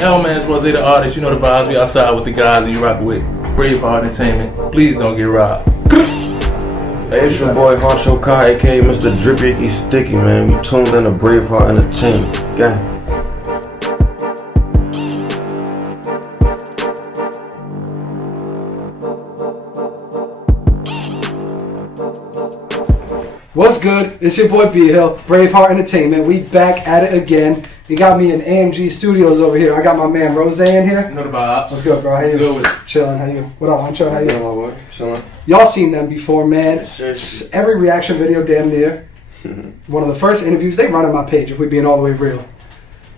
Yo, man, it's Rosay the Artist. You know the vibes. We outside with the guys and you rock with BraveHeartEnt Entertainment. Please don't get robbed. Hey, it's your boy Huncho, aka Mr. Drippy Icky Sticky, man. We tuned in to BraveHeartEnt Entertainment. Gang. What's good? It's your boy B Hill, BraveHeartEnt Entertainment. We back at it again. You got me in AMG Studios over here. I got my man Rosay in here. You know the vibes. What's good, bro? How you? Good with it. Chilling. How you? What up, Huncho? How you? Yeah, my boy. Chillin'. Y'all seen them before, man. Sure. Every reaction video, damn near. One of the first interviews they run on my page. If we being all the way real.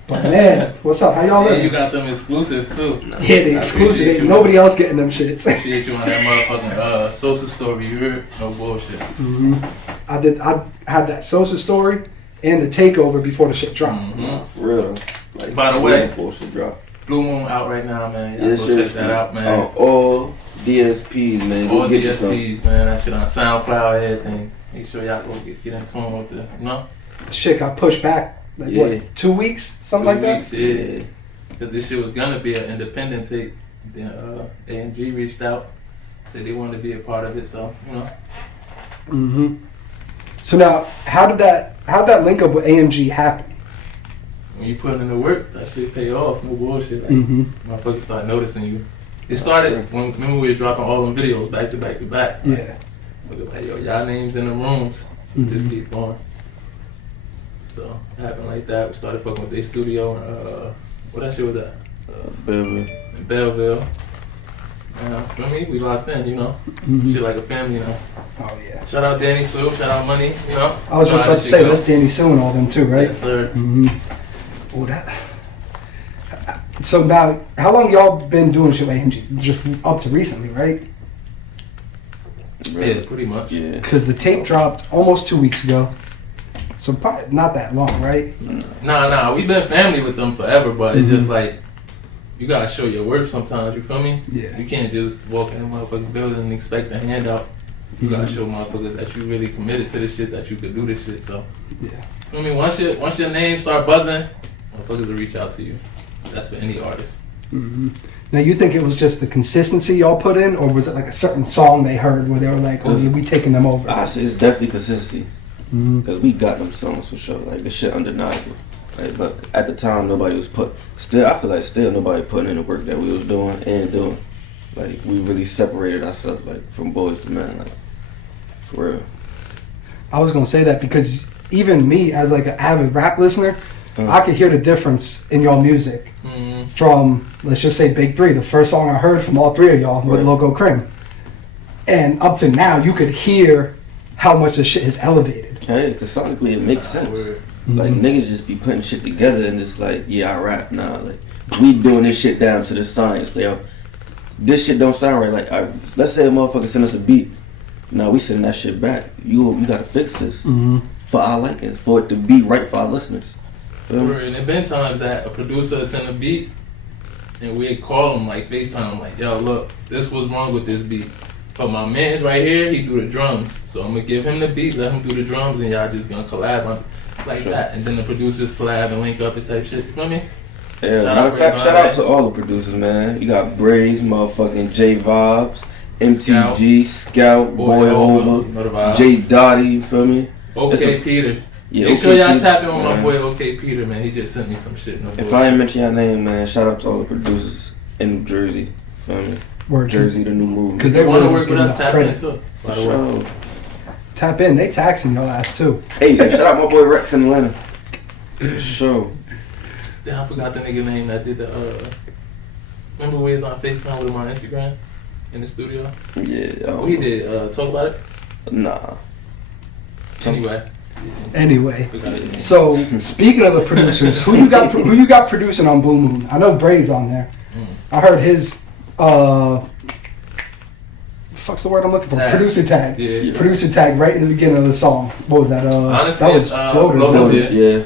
But man, what's up? How y'all living? You got them exclusives too. Yeah, the exclusive. Ain't nobody else getting them shits. Appreciate you on that motherfucking Sosa story. You heard? No bullshit. I had that Sosa story and the takeover before the shit dropped. For real. Like, By the way, before shit drop. Blue Moon out right now, man. Y'all Yes, go check that out, man. All DSPs, man. Go All get you some. DSPs, man. That shit on SoundCloud, everything. Make sure y'all go get in tune with the, you know? Shit got pushed back. Like what? 2 weeks? Something 2 like weeks, that? Yeah. Because this shit was gonna be an independent tape. Then AMG reached out, said they wanted to be a part of it, so you know. So now, how did that link up with AMG happen? When you put in the work, that shit pay off. No bullshit. Like, motherfuckers start noticing you. It started when remember we were dropping all them videos back to back to back. Yeah. Like, yo, y'all names in the rooms. So just keep going. So it happened like that. We started fucking with their studio. What that shit was that? Belleville. In Belleville. For me, we locked in, you know. Shit like a family, you know. Oh yeah. Shout out Danny Sue, shout out Money, you know. I was just about to say that's Danny Sue and all them too, right? Yes, sir. Oh, that. So now, how long y'all been doing shit with AMG? Just up to recently, right? Yeah, pretty much. Yeah. Because the tape dropped almost 2 weeks ago. So probably not that long, right? Nah, we've been family with them forever, but it's just like, you gotta show your worth sometimes, you feel me? Yeah. You can't just walk in a motherfucking building and expect a handout. You gotta show motherfuckers that you really committed to this shit, that you could do this shit, so. Yeah. I mean, once your name start buzzing, motherfuckers will reach out to you. That's for any artist. Now, you think it was just the consistency y'all put in, or was it like a certain song they heard where they were like, oh yeah, we taking them over? I say it's definitely consistency. Because we got them songs for sure. Like, this shit undeniable. Like, but at the time, nobody was I feel like still nobody putting in the work that we was doing and doing. Like, we really separated ourselves, like, from boys to men, like, for real. I was going to say that because even me, as like an avid rap listener, I could hear the difference in y'all music from, let's just say, Big Three, the first song I heard from all three of y'all with Loco Crim. And up to now, you could hear how much the shit has elevated. Yeah, because sonically it makes sense. Like, niggas just be putting shit together and it's like, yeah, I rap now. Like, we doing this shit down to the science. Like, this shit don't sound right. Like, let's say a motherfucker send us a beat. Now we send that shit back. You gotta fix this for our liking, for it to be right for our listeners. And there been times that a producer sent a beat and we'd call him, like FaceTime, like, yo, look, this was wrong with this beat. But my man's right here, he do the drums. So I'm gonna give him the beat, let him do the drums, and y'all just gonna collab on like that. And then the producers collab and link up and type shit. You feel me? Yeah, matter of fact, shout out to all the producers, man. You got Braves, motherfucking J Vibes, MTG, Scout, Boy Over, J Dottie, you feel me? Okay, Peter. Yeah, Make sure y'all tap in with my man. boy OK Peter, man. He just sent me some shit. No if I ain't mention your name, man, shout out to all the producers in New Jersey. Feel me? Jersey, the new movement. Because they want to really work with us, tap in too. For sure. Tap in, they taxing your ass too. Hey, shout out my boy Rex in Atlanta. For sure. Damn, I forgot the nigga name that did the. Remember we was on FaceTime with him on Instagram in the studio? Yeah. What he did? Talk about it? Nah. Anyway, so speaking of the producers, who you got producing on Blue Moon? I know Bray's on there. I heard his fuck's the word I'm looking for? Tag. Producer tag. Yeah. Producer tag right in the beginning of the song. What was that? Honestly, that was Floaters. Yeah.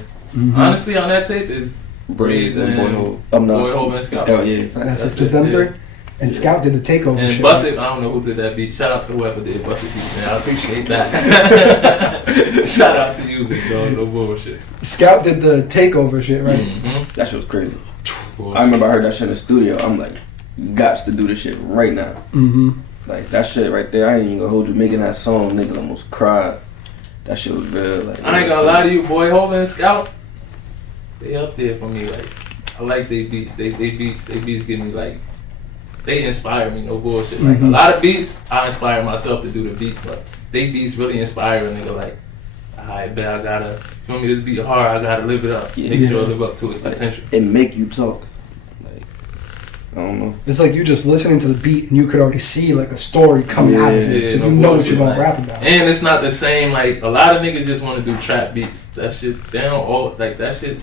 Honestly, on that tape is Braves and Boy Hole. Boy Hole and Scout. Yeah. That's it, just them three. And Scout did the takeover. And shit, Busted, I don't know who did that beat. Shout out to whoever did Busted beat, man. I appreciate that. Shout out to you, big dog. No bullshit. Scout did the takeover shit, right? That shit was crazy. I remember I heard that shit in the studio. I'm like, you got to do this shit right now. Mm-hmm. Like, that shit right there, I ain't even gonna hold you. Making that song, niggas almost cried. That shit was real. Like, I ain't gonna lie to you, Boy Hova and Scout. They up there for me. Like, I like they beats. They beats give me like, they inspire me. No bullshit. Like a lot of beats, I inspire myself to do the beat, but they beats really inspire a nigga. Like, I bet I gotta feel me. This beat hard. I gotta live it up. Make sure I live up to its potential. And make you talk. Like, I don't know. It's like you just listening to the beat and you could already see like a story coming out of it, so you know what you're gonna rap about. And it's not the same. Like a lot of niggas just want to do trap beats. That shit, they don't all like that shit.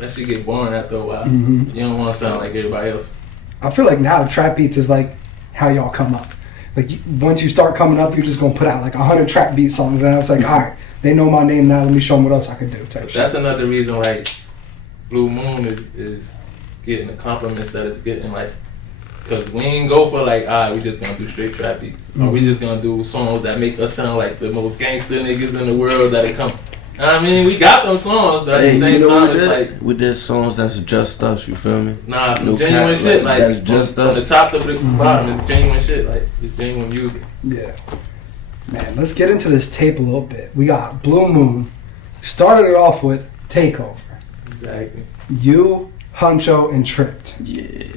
That shit get boring after a while. You don't want to sound like everybody else. I feel like now trap beats is like how y'all come up. Like once you start coming up, you're just gonna put out like 100 trap beat songs, and I was like, all right, they know my name now. Let me show them what else I can do. Type shit. That's another reason like Blue Moon is getting the compliments that it's getting. Like, cause we ain't go for like, we just gonna do straight trap beats, or we just gonna do songs that make us sound like the most gangster niggas in the world that it come. I mean, we got them songs, but at the same time, it's like we did songs that's just us. You feel me? Nah, some genuine shit. Like that's just from us. The top to the bottom is genuine shit. Like it's genuine music. Yeah, man. Let's get into this tape a little bit. We got Blue Moon. Started it off with Takeover. Exactly. You, Huncho, and Tripped. Yeah.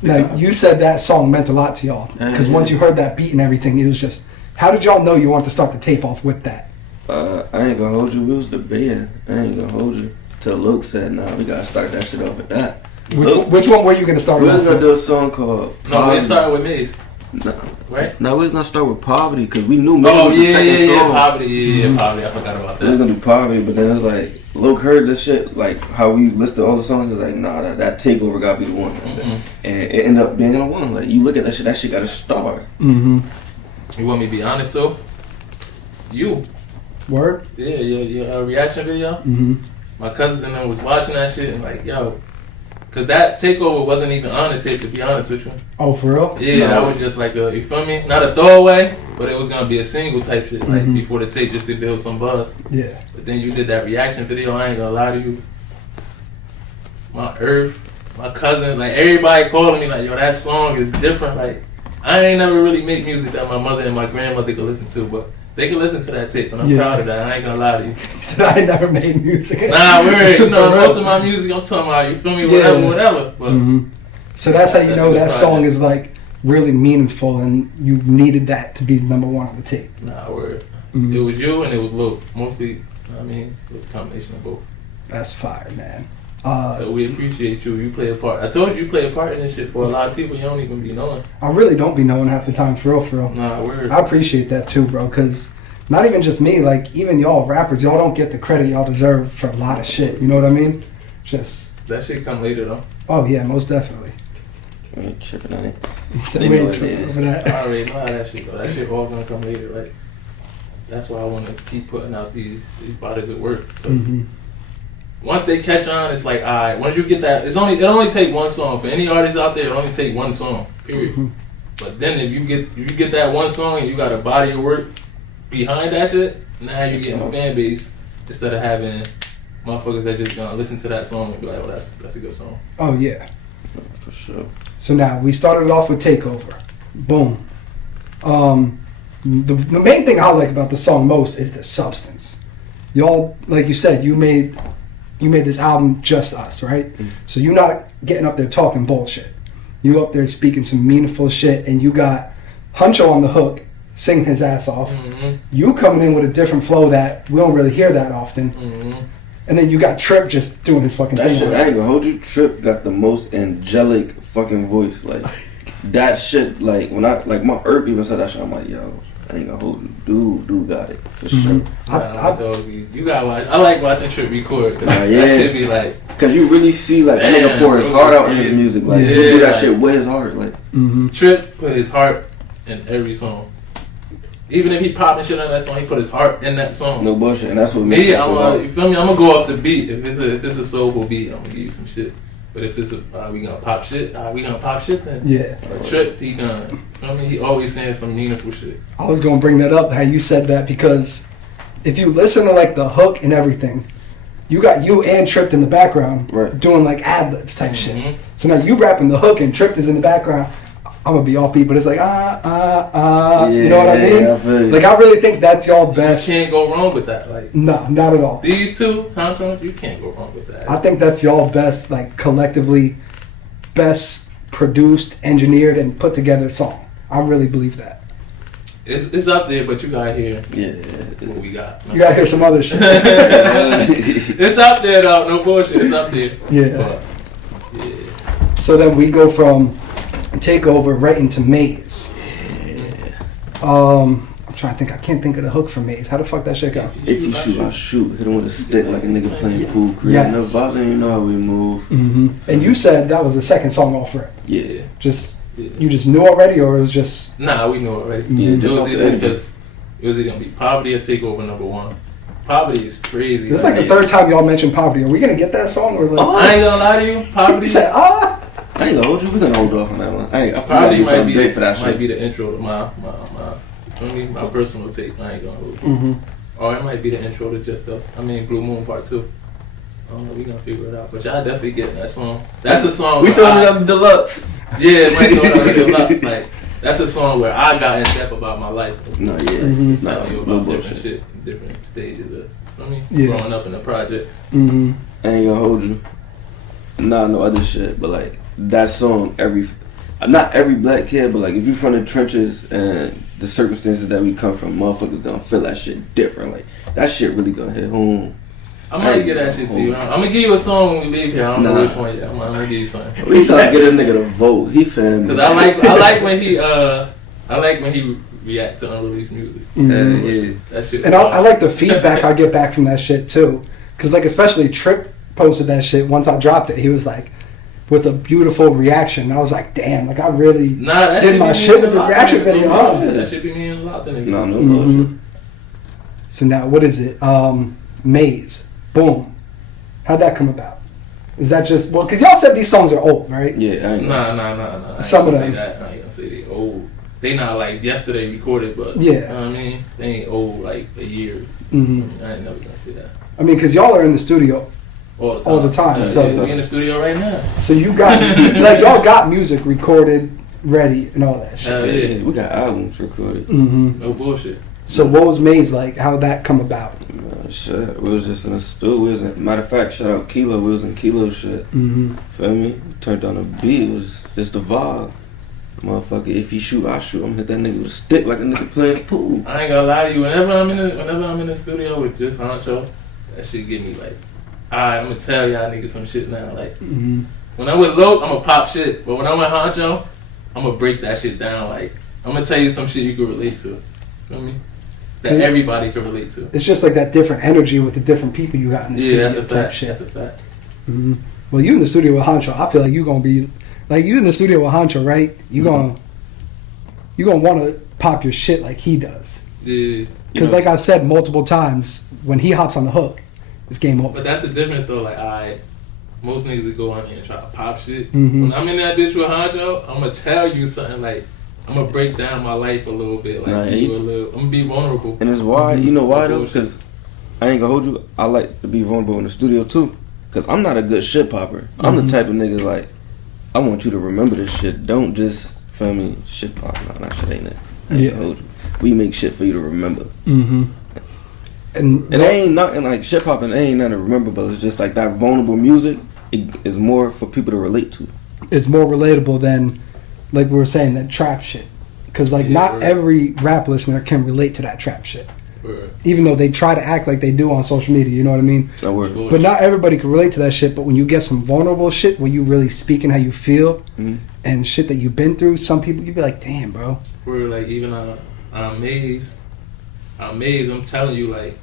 Now you said that song meant a lot to y'all because once you heard that beat and everything, it was just. How did y'all know you wanted to start the tape off with that? I ain't gonna hold you. We was debating. I ain't gonna hold you. Till Luke said, "Nah, we gotta start that shit off with that." Which one were you gonna start with? with? We was gonna do a song called Poverty. No, we started with Maze. No, right? No, we was gonna start with Poverty because we knew Maze was the second song. Poverty, Poverty. I forgot about that. We was gonna do Poverty, but then it's like Luke heard this shit, like how we listed all the songs. It's like, nah, that Takeover gotta be the one, and it ended up being the one. Like you look at that shit got a star. You want me to be honest though? You. Word? Yeah, your reaction video. My cousins and them was watching that shit and like, yo, cause that Takeover wasn't even on the tape, to be honest with you. Oh, for real? Yeah, that was just like you feel me? Not a throwaway, but it was gonna be a single type shit, like before the tape, just to build some buzz. Yeah. But then you did that reaction video. I ain't gonna lie to you. My my cousin, like everybody calling me like, yo, that song is different. Like I ain't never really make music that my mother and my grandmother could listen to, but they can listen to that tape, and I'm proud of that. I ain't gonna lie to you. He said I ain't never made music. Nah, weird. You know, most of my music, I'm talking about, you feel me, whatever. But so that's how you know that song is like really meaningful, and you needed that to be number one on the tape. Nah, word. It was you and it was Lil. Mostly, I mean, it was a combination of both. That's fire, man. So we appreciate you. You play a part. I told you play a part in this shit for a lot of people you don't even be knowing. I really don't be knowing half the time, for real. Nah, word. I appreciate that too, bro, because not even just me, like even y'all rappers, y'all don't get the credit y'all deserve for a lot of shit. You know what I mean? Just that shit come later though. Oh yeah, most definitely. We ain't tripping on it. He said we ain't tripping over that. I already know how that shit go. That shit all gonna come later. Like that's why I want to keep putting out these bodies of work. Once they catch on, it's like, alright, once you get that, it only take one song. For any artist out there, it only take one song, period. But then if you get that one song and you got a body of work behind that shit, now you're getting a fan base instead of having motherfuckers that just gonna listen to that song and be like, oh, that's a good song. Oh yeah. For sure. So now, we started off with Takeover. Boom. The main thing I like about the song most is the substance. Y'all, like you said, you made this album just us, right? So you're not getting up there talking bullshit. You up there speaking some meaningful shit, and you got Huncho on the hook, singing his ass off. You coming in with a different flow that we don't really hear that often. And then you got Trip just doing his fucking thing. Shit, I ain't gonna hold you. Trip got the most angelic fucking voice. Like that shit. Like when my Earth even said that shit, I'm like, yo, I ain't gonna hold you. Dude got it for sure. You gotta watch. I like watching Trip record. That shit be like, cause you really see like that nigga pour his heart out in his music. Like he do that shit with his heart. Like Trip put his heart in every song. Even if he popping shit on that song, he put his heart in that song. No bullshit, and that's what me. You feel me? I'm gonna go off the beat. If it's a soulful beat, I'm gonna give you some shit. But if it's we gonna pop shit, we gonna pop shit then. Yeah. But Trip, he gonna. I mean, he always saying some meaningful shit. I was gonna bring that up, how you said that, because if you listen to like the hook and everything, you got you and Tripped in the background Right. doing like ad libs type shit. So now you rapping the hook and Tripped is in the background. I'm gonna be offbeat, but it's like you know what I mean? Like I really think that's y'all best. You can't go wrong with that. Like no, not at all. These two, Huncho, you can't go wrong with that. I think that's y'all best, like collectively, best produced, engineered, and put together song. I really believe that. It's up there, but you gotta hear what we got. You gotta hear some other shit. It's up there though, no bullshit. It's up there. Yeah. But, So then we go from Takeover right into Maze. I'm trying to think. I can't think of the hook for Maze. How the fuck that shit go? If you shoot, I shoot. Hit him with a stick like a nigga playing pool. Creating a vibe, and you know how we move. And you said that was the second song off rip. Yeah. You just knew already, or it was just? Nah, we knew already. Yeah, it just was off the either energy. it was either gonna be Poverty or Takeover #1. Poverty is crazy. This is like the third time y'all mentioned Poverty. Are we gonna get that song or like? I ain't gonna lie to you, Poverty. He said, I ain't gonna hold you. We gonna hold off on that one. I Poverty gotta do might something be big for that might shit. be the intro to my personal take. I ain't gonna hold you. Or it might be the intro to Blue Moon Part 2. I don't know, we gonna figure it out. But y'all definitely getting that song. That's a song. We throwing it on the deluxe. Yeah, it might throw it on the deluxe. Like, that's a song where I got in depth about my life. No, yeah. Telling you No about different bullshit. shit, different stages of Yeah. growing up in the projects. I ain't gonna hold you. Nah, no other shit, but like that song, not every black kid, but like if you from the trenches and the circumstances that we come from, motherfuckers gonna feel that shit different. Like that shit really gonna hit home. I might get that shit to you. I'm gonna give you a song when we leave here. I don't know which one yet. I'm gonna give you something. We trying to get this nigga to vote. He fan. Cause I like when he react to unreleased music. Yeah. That shit. and I like the feedback I get back from that shit too, because like especially Tripp posted that shit once I dropped it. He was like, with a beautiful reaction. I was like, damn, like I really did my shit with this reaction video. Huh? That should be meaning a lot. No bullshit. So now what is it? Maze. Boom. How'd that come about? Is that just because y'all said these songs are old, right? Yeah, I ain't Nah. Some of them. I ain't gonna say they old. They not like yesterday recorded, but yeah. You know what I mean? They ain't old like a year. I ain't never gonna say that. I mean, because y'all are in the studio all the time. Yeah, so we in the studio right now. So you got like y'all got music recorded, ready, and all that shit. Yeah, we got albums recorded. No bullshit. So what was Maze like? How'd that come about? Shit, we was just in the studio. Matter of fact, shout out Kilo. We was in Kilo shit. Feel me? Turned on the beat. It was just the vibe. Motherfucker, if you shoot, I shoot. I'm hit that nigga with a stick like a nigga playing pool. I ain't gonna lie to you. Whenever I'm in the studio with just Huncho, that shit get me like, alright, I'm gonna tell y'all niggas some shit now. Like, when I'm with Loke, I'm gonna pop shit. But when I'm with Huncho, I'm gonna break that shit down. Like, I'm gonna tell you some shit you can relate to. Feel me? That everybody can relate to. It's just like that different energy with the different people you got in the studio. That's a type fact. shit. That's a fact. Well, you in the studio with Huncho, I feel like you gonna be like you in the studio with Huncho, right? You gonna want to pop your shit like he does. Yeah. Because like I said multiple times, when he hops on the hook, it's game over. But that's the difference though. Like, most niggas that go on here and try to pop shit. When I'm in that bitch with Huncho, I'm gonna tell you something like, I'm gonna break down my life a little bit. Like, I'm gonna be vulnerable. And it's why, you know why though? Because I ain't gonna hold you. I like to be vulnerable in the studio too. Because I'm not a good shit popper. I'm the type of niggas like, I want you to remember this shit. Don't just, feel me, shit pop. No, that shit ain't it. I ain't gonna hold you. We make shit for you to remember. And it ain't nothing like shit popping. Ain't nothing to remember, but it's just like that vulnerable music. It is more for people to relate to. It's more relatable than, like we were saying, that trap shit. Because like not every rap listener can relate to that trap shit. Even though they try to act like they do on social media, you know what I mean? But not everybody can relate to that shit. But when you get some vulnerable shit where you really speaking how you feel and shit that you've been through, some people you be like, damn, bro. We're like, even I'm amazed. I'm telling you, like,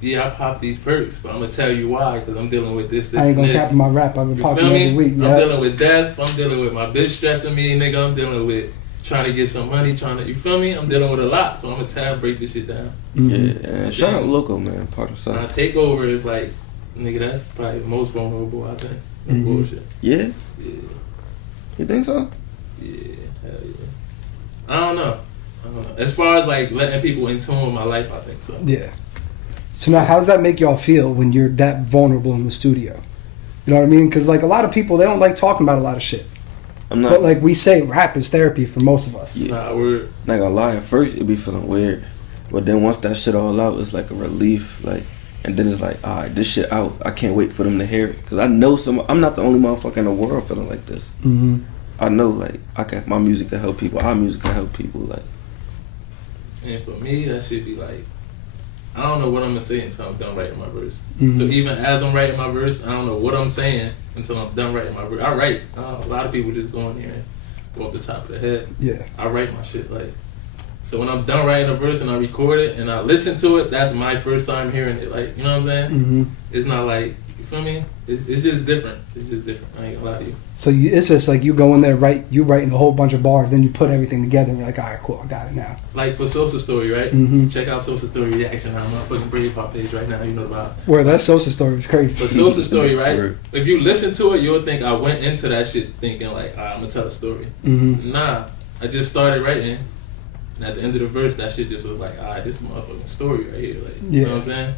yeah, I pop these perks, but I'm gonna tell you why, because I'm dealing with this, I ain't gonna and cap this. my rap. I've been You popping feel me? every week. I'm dealing with death. I'm dealing with my bitch stressing me, nigga. I'm dealing with trying to get some money, you feel me? I'm dealing with a lot, so I'm gonna break this shit down. Yeah. Shout out Loco, man. Part of Now, Takeover is like, nigga, that's probably the most vulnerable, I think. Bullshit. Yeah? Yeah. You think so? Yeah, hell yeah. I don't know. As far as like letting people in tune with my life, I think so. Yeah. So now, how does that make y'all feel when you're that vulnerable in the studio? You know what I mean? Because like a lot of people, they don't like talking about a lot of shit. I'm not. But like we say, rap is therapy for most of us. Yeah. Nah, we're Not gonna lie. At first, it be feeling weird, but then once that shit all out, it's like a relief. Like, and then it's like, all right, this shit out. I can't wait for them to hear it because I know I'm not the only motherfucker in the world feeling like this. Mm-hmm. I know, like, my music can help people. Our music can help people. Like, and for me, that should be like, I don't know what I'm gonna say until I'm done writing my verse. Mm-hmm. So even as I'm writing my verse, I don't know what I'm saying until I'm done writing my verse. I write. A lot of people just go in here and go off the top of the head. Yeah. I write my shit like. So when I'm done writing a verse and I record it and I listen to it, that's my first time hearing it. Like, you know what I'm saying? Mm-hmm. It's not like, you feel me? It's just different. It's just different. I ain't gonna lie to you. So it's just like you go in there, you writing a whole bunch of bars, then you put everything together, and you're like, all right, cool, I got it now. Like for Sosa Story, right? Mm-hmm. Check out Sosa Story reaction on my fucking BraveHeart page right now. You know the vibes. Where that Sosa story was crazy. But Sosa Story, right? If you listen to it, you'll think I went into that shit thinking like, I'm gonna tell a story. Mm-hmm. Nah, I just started writing, and at the end of the verse, that shit just was like, this is a motherfucking story right here. Like, you know what I'm saying?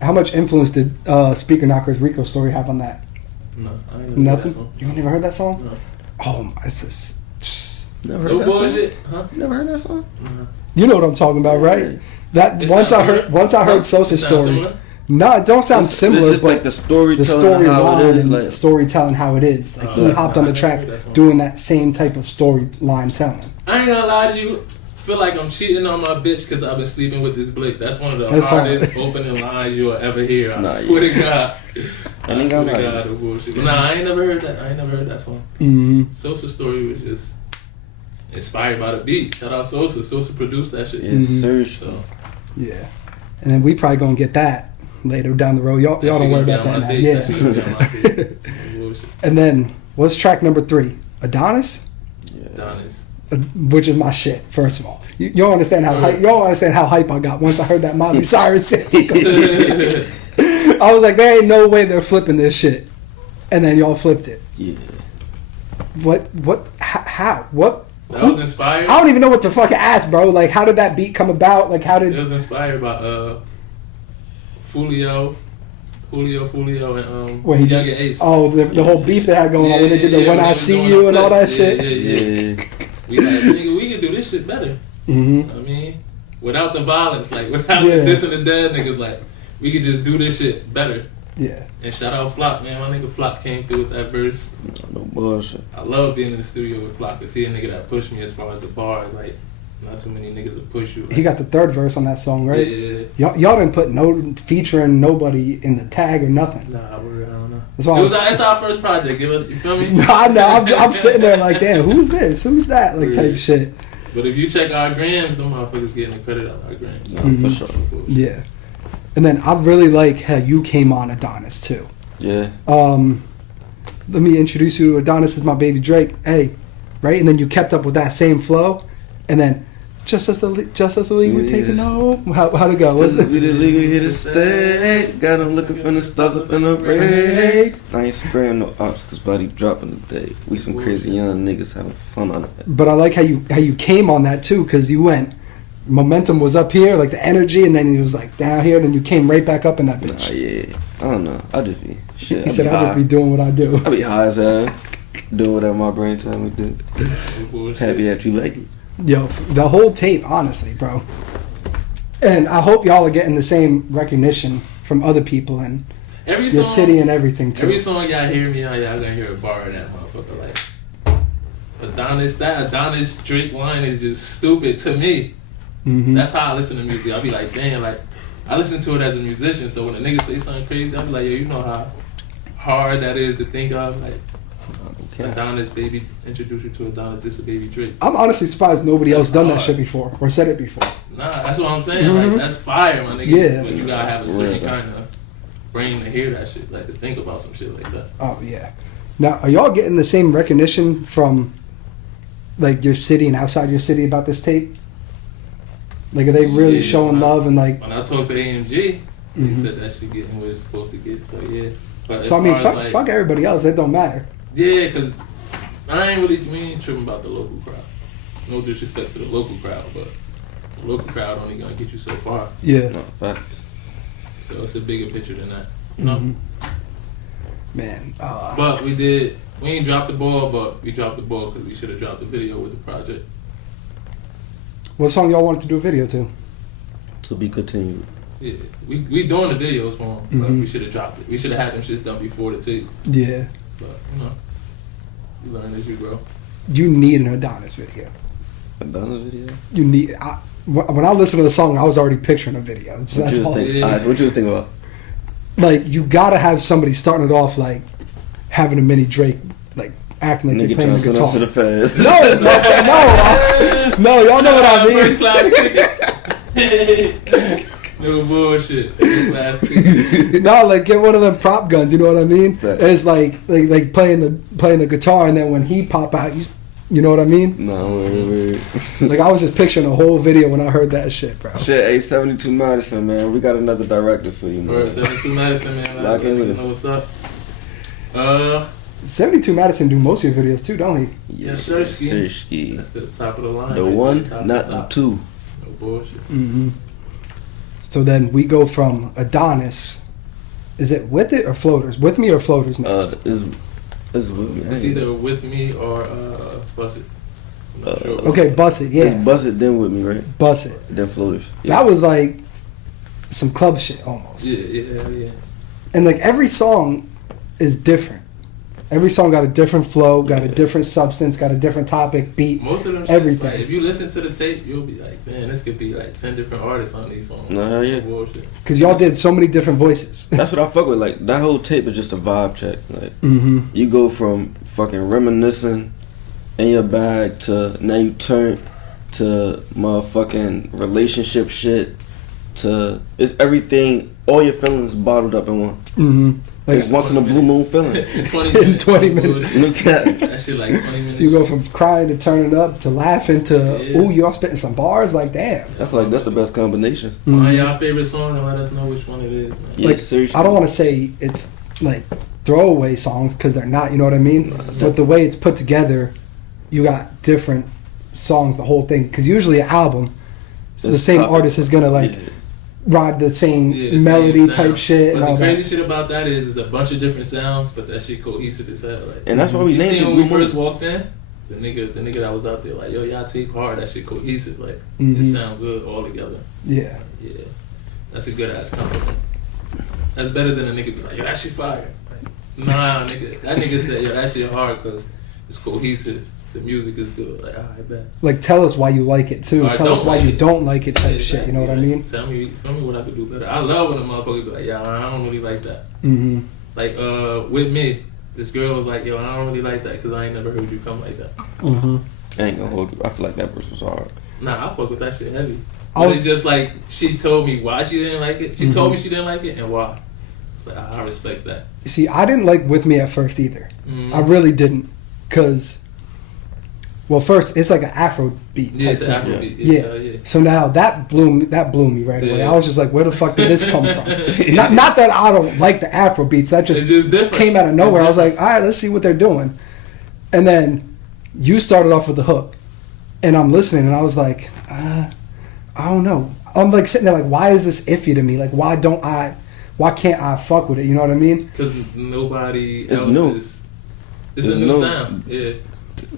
How much influence did Speaker Knocker's Rico story have on that? No, I ain't never heard that Nothing. song. You ain't never heard that song? No. Oh my, it's this. never heard No that bullshit, song? huh? You never heard that song? No. You know what I'm talking about, right? That It's once not I heard similar? Sosa's It sounds story. similar? No, it don't sound similar, It's just but like the story the telling how it storyline is. and Like, storytelling how it is. Like he Oh, hopped I on the never track heard that song. doing that same type of storyline telling. I ain't gonna lie to you. Feel like I'm cheating on my bitch because I've been sleeping with this blick. That's one of the That's hardest hard. opening lines you'll ever hear. I Nah, swear to God. I I ain't swear gonna to lie. God, the bullshit. But nah, I ain't never heard that. I ain't never heard that song. Mm-hmm. Sosa's story was just inspired by the beat. Shout out Sosa. Sosa produced that shit. yes, Mhm. sir. So Yeah, and then we probably gonna get that later down the road. Y'all that don't shit worry gonna be about on that my now. tape. Yeah. That shit gonna be on my tape. No bullshit. And then what's track number 3? Adonis, Yeah. Adonis. which is my shit. First of all, you don't understand how hype, you don't understand how hype I got once I heard that Miley Cyrus say. I was like, there ain't no way they're flipping this shit, and then y'all flipped it. Yeah. What? How? What? That was inspired. I don't even know what to fucking ask, bro. Like, how did that beat come about? Like, how It did? was inspired by Julio, and When he Young did- and Ace. Oh, the whole beef they had going on when they did the Yeah, "When I they See was You" doing and the all that flips. shit. Yeah. We like, nigga, we can do this shit better. Mm-hmm. I mean, without the violence, like without Yeah. the this and the dead niggas, like we could just do this shit better. Yeah. And shout out Flock, man. My nigga Flock came through with that verse. No bullshit. I love being in the studio with Flock because he a nigga that pushed me as far as the bars. Like, not too many niggas will push you. Like, He got the third verse on that song, right? Yeah. Y'all didn't put no featuring nobody in the tag or nothing. Nah, I don't know. That's why It's our first project. Give us, you feel me? Nah, I'm sitting there like, damn, who's this? Who's that? Like type shit. But if you check our grams, them motherfuckers getting the credit on our grams. Nah, Mm-hmm. for sure. Yeah. And then I really like how you came on Adonis too. Yeah. Let me introduce you to Adonis as my baby Drake. Hey, right? And then you kept up with that same flow, and then just as the league we're taking home. How'd it go? Just to be the league, we here to stay. Got them looking for the stars up in the rain. I ain't spraying no ops cause body dropping today. We some crazy young niggas having fun on it. But I like how you came on that too, because you went. Momentum was up here, like the energy, and then he was like down here, and then you came right back up in that bitch. Nah, yeah. I don't know. I just be shit. He said, "I'll just be doing what I do." I be high as hell, doing whatever my brain tell me to do. Happy that you like it. Yo, the whole tape, honestly, bro. And I hope y'all are getting the same recognition from other people and Every your song, city and everything too. Every song y'all hear me on, y'all gonna hear a bar of that motherfucker. Like Adonis, that Adonis Drake line is just stupid to me. Mm-hmm. That's how I listen to music. I'll be like, damn, like I listen to it as a musician. So when a nigga say something crazy, I'll be like, yo, you know how hard that is to think of. Like Adonis, baby, introduce you to Adonis. This is baby Drake. I'm honestly surprised nobody else done that shit before or said it before. Nah, that's what I'm saying. Mm-hmm. Like that's fire, my nigga. Yeah. But you gotta have a For certain real. kind of brain to hear that shit, like to think about some shit like that. Oh yeah. Now, are y'all getting the same recognition from like your city and outside your city about this tape? Like, are they really Yeah, showing love and like? When I talked to AMG, he Mhm. said that shit getting what it's supposed to get. So yeah. But So I as mean, far as, fuck everybody else. That don't matter. Yeah, cause we ain't tripping about the local crowd. No disrespect to the local crowd, but local crowd only gonna get you so far. Yeah. No, facts. So it's a bigger picture than that. You know? Man. But we ain't dropped the ball, but we dropped the ball because we should have dropped the video with the project. What song y'all wanted to do a video to? To be continued. Yeah, we doing the videos for him, but we should have dropped it. We should have had them shit done before the tape. Yeah. But, you know, you learn as you grow. You need an Adonis video. Adonis video? You need... when I listened to the song, I was already picturing a video. That's all. What you was thinking about? Like, you gotta have somebody starting it off like having a mini Drake, like acting like they're playing the guitar. To the feds. No, y'all know what I mean. First class ticket. No bullshit. First class ticket. No, like get one of them prop guns. You know what I mean? Right. And it's like playing the guitar, and then when he pop out, you know what I mean? No, wait. Like I was just picturing a whole video when I heard that shit, bro. Shit, 872 Madison, man. We got another director for you, man. 72 Madison, man. Lock in with it. Know what's up? 72 Madison do most of your videos too, don't he? Yes, sir. Sirski. That's the top of the line. The right one, there, not the two. No bullshit. Mm-hmm. So then we go from Adonis. Is it With It or Floaters? With Me or Floaters next? It's with me. It's either With Me or Bust It. I'm not sure. Okay, Bust It, yeah. It's Bust It, then With Me, right? Bust It. Then Floaters. Yeah. That was like some club shit almost. Yeah. And like every song is different. Every song got a different flow, got a different substance, got a different topic, beat, Most of them, everything. Like, if you listen to the tape, you'll be like, man, this could be like 10 different artists on these songs. No, hell yeah. Bullshit. Because y'all did so many different voices. That's what I fuck with. Like, that whole tape is just a vibe check. Like, you go from fucking reminiscing in your bag to now you turn to motherfucking relationship shit to it's everything, all your feelings bottled up in one. Like it's once in a blue moon feeling. 20 minutes. 20 minutes. Look at That shit like 20 minutes. You go from crying to turning up to laughing to, ooh, y'all spitting some bars? Like, damn. I feel like that's the best combination. Find y'all favorite song and let us know which one it is, man. Yeah, Like, seriously. I don't want to say it's like throwaway songs because they're not, you know what I mean? But the way it's put together, you got different songs, the whole thing. Because usually an album, the same tough. artist is going to like ride the same The melody same type sound. shit But and all the crazy that. shit about that is a bunch of different sounds, but that shit cohesive as hell. Like, And that's why we you named see it when Blue we first Moon. walked in, the nigga that was out there like, yo, y'all take hard, that shit cohesive. Like, Mhm. it sound good all together. Yeah. Yeah, that's a good ass compliment. That's better than a nigga be like, yo, that shit fire. Like, nah, nigga, that nigga said, yo, that shit hard because it's cohesive. The music is good. Like, I bet. Like, tell us why you like it too. Or Tell us don't why like you it. don't like it type Yeah, shit. You know what I like, mean? Tell me what I could do better. I love when a motherfucker be like, yeah, I don't really like that. Mm-hmm. Like, with me, this girl was like, yo, I don't really like that because I ain't never heard you come like that. Mm-hmm. I ain't gonna hold you. I feel like that verse was hard. Nah, I fuck with that shit heavy. I was- It's just like, she told me why she didn't like it. She told me she didn't like it and why. It's like, I respect that. See, I didn't like With Me at first either. Mhm. I really didn't. Because, well, first, it's like an Afro beat Yeah, type it's an thing. Afrobeat. Yeah. Hell yeah. So now that blew me right away. Yeah. I was just like, where the fuck did this come from? not that I don't like the Afro beats. That It's just different. came out of nowhere. I was like, all right, let's see what they're doing. And then you started off with the hook. And I'm listening and I was like, I don't know. I'm like sitting there like, why is this iffy to me? Like, why can't I fuck with it? You know what I mean? Because nobody It's else new. It's a new sound. Yeah.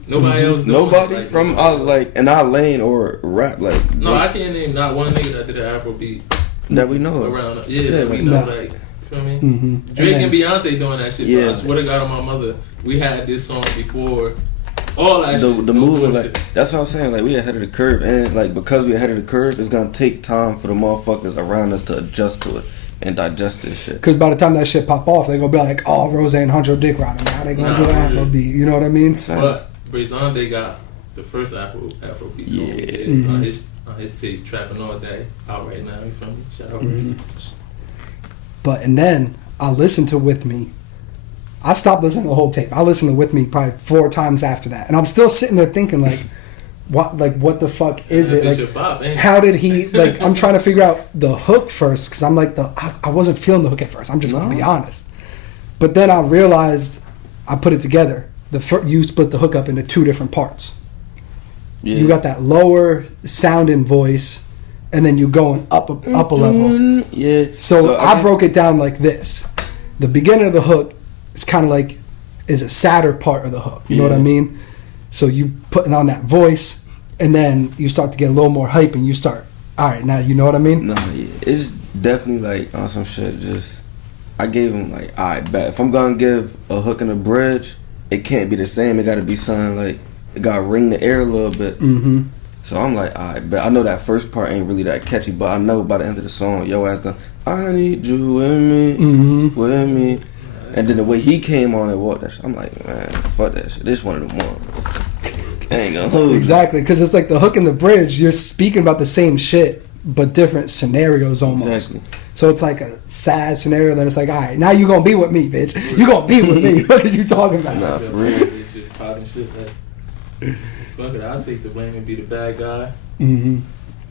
Nobody else doing Nobody it like from this. our like in our lane or rap like No, I can't name not one nigga that did an Afro beat that we know of. around. Yeah, that we like- know. Nah. Like, you feel me? Mm-hmm. Drake and Beyonce doing that shit. Yeah. Yeah. I swear to God on my mother, we had this song before. All that The shit. No movement, bullshit. like that's what I'm saying. Like we ahead of the curve, and like because we ahead of the curve, it's gonna take time for the motherfuckers around us to adjust to it and digest this shit. Because by the time that shit pop off, they're going to be like, oh, Rose and Huncho dick riding. Now they going to do an Afro beat. You know what I mean? But Brazande got the first Afro beat song. Yeah. Mm-hmm. On his tape, Trapping All Day, out right now. You feel me? Shout out Mm-hmm. But, and then I listened to With Me. I stopped listening to the whole tape. I listened to With Me probably 4 times after that. And I'm still sitting there thinking, like, what the fuck is it? It's Like, your pop, ain't it? how did he, like, I'm trying to figure out the hook first, because I'm like, I wasn't feeling the hook at first. I'm just going to be honest. But then I realized I put it together. You split the hook up into 2 different parts. Yeah. You got that lower sounding voice, and then you going up a level. Yeah. So I broke it down like this. The beginning of the hook is kind of like is a sadder part of the hook. You know what I mean? So you putting on that voice, and then you start to get a little more hype, and you start. All right, now you know what I mean? No, yeah. It's definitely like on some shit. Just I gave him like, all right, bet if I'm gonna give a hook and a bridge, it can't be the same. It got to be something like it got to ring the air a little bit. Mm-hmm. So I'm like, all right, bet I know that first part ain't really that catchy, but I know by the end of the song, your ass gonna, I need you with me, with me. And then the way he came on and walked that shit, I'm like, man, fuck that shit. This one of the ones. I ain't gonna hold you. Exactly, because it's like the hook and the bridge. You're speaking about the same shit, but different scenarios almost. Exactly. So it's like a sad scenario. Then it's like, all right, now you gonna be with me, bitch. You gonna be with me. What is you talking about? Nah, for real. Just causing shit like, fuck it, I'll take the blame and be the bad guy. Mm-hmm.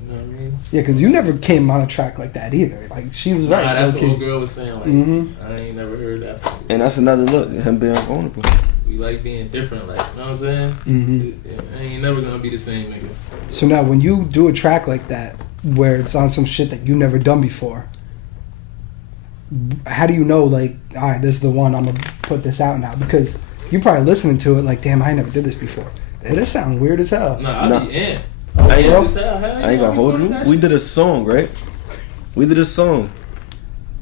You know what I mean? Yeah, because you never came on a track like that either. Like she was right. Nah, that's okay. what old girl was saying. Like, I ain't never heard that before. And that's another look, him being vulnerable. We like being different, like, you know what I'm saying? Mm-hmm. I ain't never gonna be the same nigga. So now, when you do a track like that, where it's on some shit that you never done before, how do you know, like, all right, this is the one, I'm gonna put this out now? Because you're probably listening to it like, damn, I ain't never did this before. Hey, this sounds weird as hell. Nah, I be in. I ain't gonna hold you. We did a song, right? We did a song,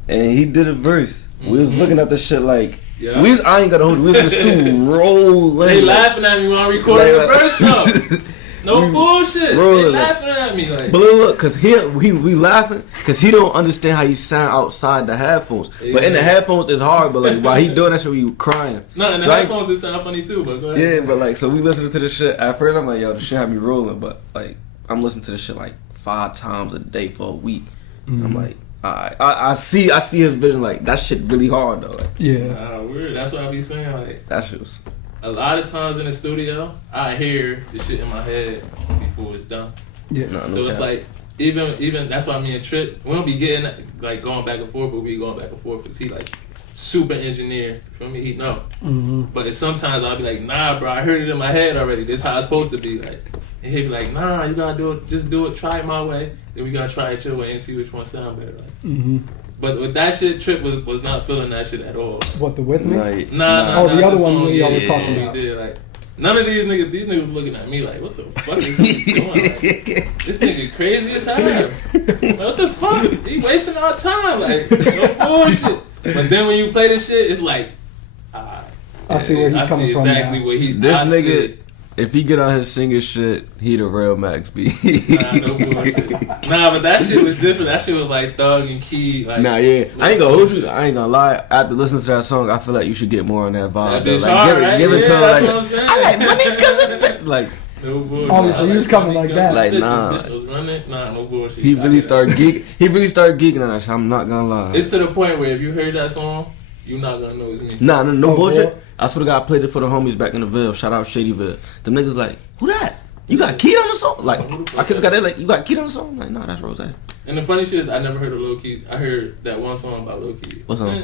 and he did a verse. We was looking at the shit like, I ain't gonna hold you. We was in the studio rolling. They laughing at me when I recorded the verse up. No bullshit. They laughing at me like. But look, cause we laughing, cause he don't understand how you sound outside the headphones. Yeah. But in the headphones it's hard. But like while he doing that shit, we crying. No, in the headphones it sound funny too. But go ahead. Yeah, but like so we listening to this shit. At first I'm like, yo, the shit had me rolling. But like I'm listening to this shit like 5 times a day for a week. Mm-hmm. I'm like, I see his vision. Like that shit really hard though. Like, yeah. Weird. That's what I be saying. Like that shit was. A lot of times in the studio, I hear the shit in my head before it's done. Yeah. So it's like even that's why me and Trip, we don't be getting like going back and forth, but we going back and forth because he like super engineer. For me, he know. Mm-hmm. But it's sometimes I'll be like, nah, bro, I heard it in my head already. This how it's supposed to be. Like, and he'll be like, nah, you gotta do it. Just do it. Try it my way. Then we gotta try it your way and see which one sound better. Like. Mm-hmm. But with that shit, Trip was not feeling that shit at all. What, the With Me? Nah. Oh, the other one we always talking about. Did, like, none of these niggas looking at me like, what the fuck is this doing? Like, this nigga crazy as hell. Like, what the fuck? He wasting our time. Like, no bullshit. But then when you play this shit, it's like, I see where he's coming from. Exactly where he. This nigga. If he get on his singer shit, he the real Max B. Nah, no bullshit. Nah, but that shit was different. That shit was like Thug and Key. Like, nah, yeah. I ain't gonna hold you. I ain't gonna lie. After listening to that song, I feel like you should get more on that vibe. That bitch like, hard, give it to him. Like, what I'm saying. I like money because like. No bullshit. Oh, so he was coming like that. Like, nah. Nah, no bullshit. He really started geeking on that shit. I'm not gonna lie. It's to the point where if you heard that song, you're not gonna know it's me. Nah, no bullshit. Boy. I swear to God, I played it for the homies back in the Ville. Shout out Shadyville. Them niggas like, who that? You got Keith on the song? Like, I could got that. Like, you got Keith on the song? I'm like, nah, that's Rose. And the funny shit is, I never heard of Low Key. I heard that one song about Low Key. What song?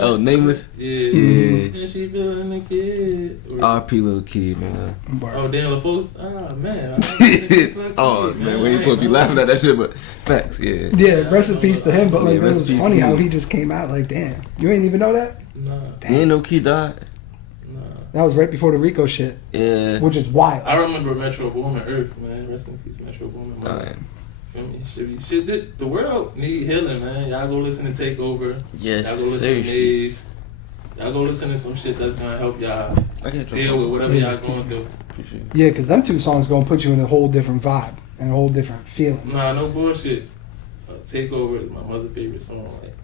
Oh, Nameless. Yeah. And she feeling the kid. R.P. Lil Kid, man. Oh, Dan LaFoe. Ah, man. Oh, man, we ain't supposed to be laughing at that shit, but facts, yeah. Yeah, rest in peace to him. But like, it was funny how he just came out like, damn, you ain't even know that? Nah. Damn. Ain't no Key died. That was right before the Rico shit. Yeah. Which is wild. I remember Metro Boomin Earth, man. Rest in peace, Metro Boomin. Alright. The world need healing, man. Y'all go listen to Takeover. Yes. Y'all go listen to Maze. Y'all go listen to some shit that's gonna help y'all deal with whatever y'all going through. Appreciate it. Yeah, because them two songs gonna put you in a whole different vibe and a whole different feeling. Nah, no bullshit. Takeover is my mother's favorite song. Like,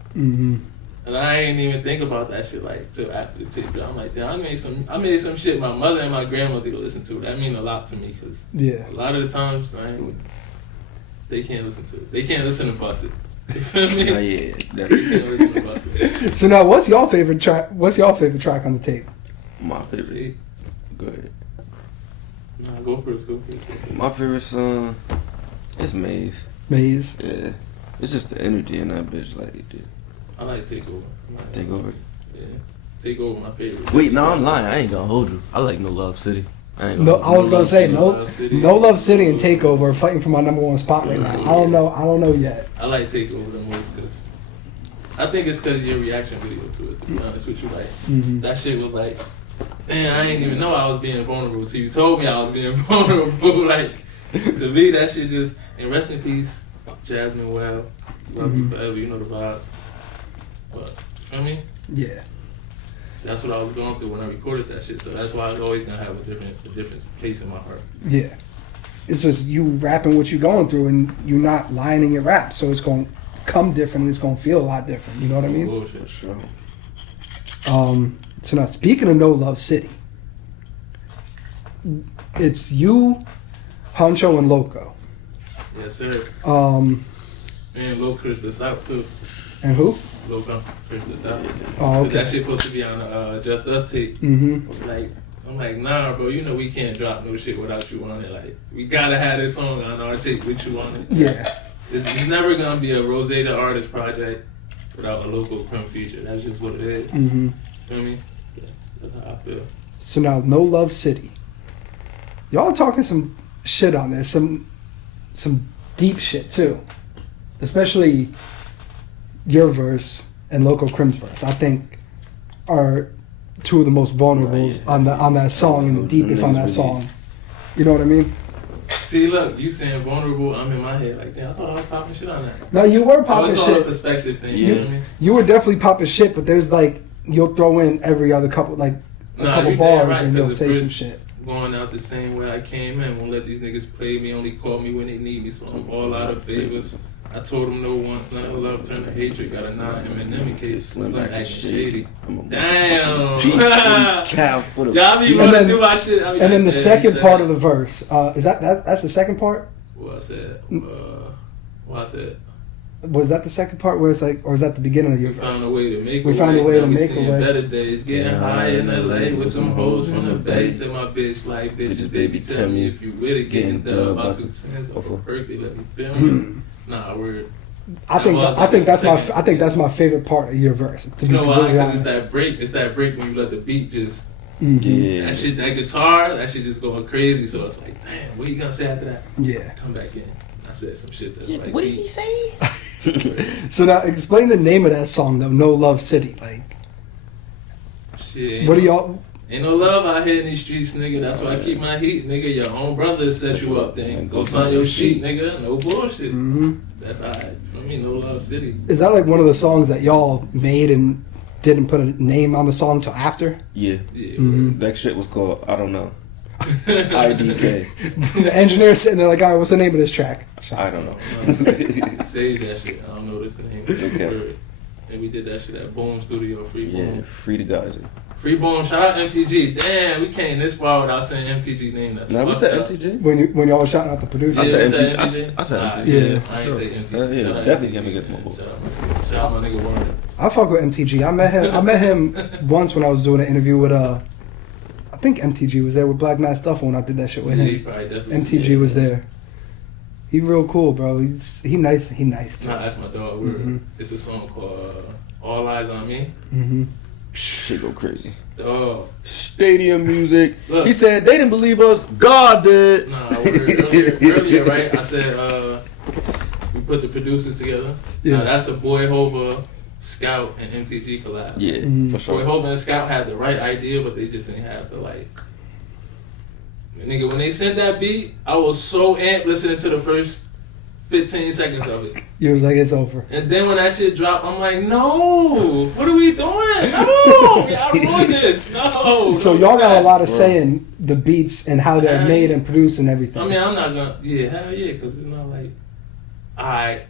and I ain't even think about that shit like till after the tape. I'm like, damn, I made some shit my mother and my grandmother go listen to. That mean a lot to me because a lot of the times they can't listen to it. They can't listen to Bust It. You feel me? Oh, yeah, they can't listen to Bust It. So now, what's your favorite track? What's your favorite track on the tape? My favorite. Go ahead. Nah, go first. My favorite song is Maze. Maze. Yeah, it's just the energy in that bitch. Like, dude. I like Takeover. Takeover. Yeah, Takeover my favorite. Wait, no, I'm lying. I ain't gonna hold you. I like No Love City. No, I was gonna say No Love City and Takeover are fighting for my number one spot right now. I don't know yet. I like Takeover the most because I think it's because of your reaction video to it. To be honest with you, like that shit was like, man, I didn't even know I was being vulnerable till you told me I was being vulnerable. Like to me, that shit just. And rest in peace, Jasmine. Well, love you forever. You know the vibes. But I mean, yeah. That's what I was going through when I recorded that shit. So that's why I was always gonna have a different place in my heart. Yeah, it's just you rapping what you're going through, and you're not lying in your rap, so it's gonna come different. It's gonna feel a lot different. You know what I mean? Bullshit. For sure. So now speaking of No Love City, it's you, Huncho, and Loco. Yes, sir. And Loco Chris this out too. And who? Loco Chris this out. Oh, okay. That shit supposed to be on the Just Us tape. I'm like, nah, bro. You know we can't drop no shit without you on it. Like, we gotta have this song on our tape with you on it. Yeah. It's never gonna be a RosayTheArtist project without a local crim feature. That's just what it is. Feel me? Yeah, that's how I feel. So now, No Love City. Y'all talking some shit on there. Some deep shit too. Especially your verse and Loco Crim's verse. I think are two of the most vulnerables on that song and the deepest on that song. You know what I mean? See, look, you saying vulnerable, I'm in my head like, damn, I thought I was popping shit on that. No, you were popping shit. It's all a perspective thing, you know what I mean? You were definitely popping shit, but there's like, you'll throw in every other couple, like a couple bars right, and you'll say some shit. Going out the same way I came in, won't let these niggas play me, only call me when they need me, so I'm all out of favors. I told them no once, none of love turned to hatred, got a nine M&M in case Slim acting shady. Damn! Y'all be wanting to do my shit. And then the second part of the verse, is that's the second part? What I said? Was that the second part where it's like, or is that the beginning of your verse? We found a way to make a way. Better days, getting high in LA with some hoes from the Bay. Said my bitch like, bitches, baby, tell me if you with it, getting dub about 2 cents off a birthday, let me feel me. Nah, we're. I think that's my favorite part of your verse. To you know why? Because it's that break. It's that break when you let the beat just. Yeah. That shit, that guitar, that shit just going crazy. So it's like, damn, what are you gonna say after that? Yeah. Come back in. I said some shit that's like. What did he say? So now explain the name of that song though. No Love City. Like. Shit. What do y'all? Ain't no love out here in these streets, nigga. That's why I keep my heat, nigga. Your own brother set you up, then go sign your sheet, nigga. No bullshit. That's alright. For me, No Love City. Is that like one of the songs that y'all made and didn't put a name on the song till after? Yeah. That shit was called, I don't know. IDK. The engineer sitting there like, alright, what's the name of this track? I don't know. Save that shit. I don't know this the name of the word. And we did that shit at Boom Studio, Free Boom. Yeah, free to God. Free Boom, shout out MTG. Damn, we came this far without saying MTG name. That's we said MTG? When y'all was shouting out the producers? I said MTG. I said MTG. Yeah. I ain't say MTG. Yeah, definitely can't get my vote. Shout out my nigga Warner. I fuck with MTG. I met him once when I was doing an interview with I think MTG was there with Black Mass Stuff when I did that shit with him. MTG was there. He real cool, bro. He nice too. Nah, that's my dog. It's a song called All Eyes on Me. Shit go crazy. Dog. Stadium music. Look. He said they didn't believe us. God did. Nah, earlier, right? I said we put the producers together. Yeah. Now that's a Boy Hova, Scout, and MTG collab. Yeah, for sure. Boy Hova and Scout had the right idea, but they just didn't have the like. Nigga, when they sent that beat, I was so amped listening to the first 15 seconds of it. You was like, it's over. And then when that shit dropped, I'm like, no, what are we doing? No, y'all ruined this. No. So y'all got a lot of say in the beats and how they're made and produced and everything. I mean, I'm not gonna, hell yeah, because it's not like, I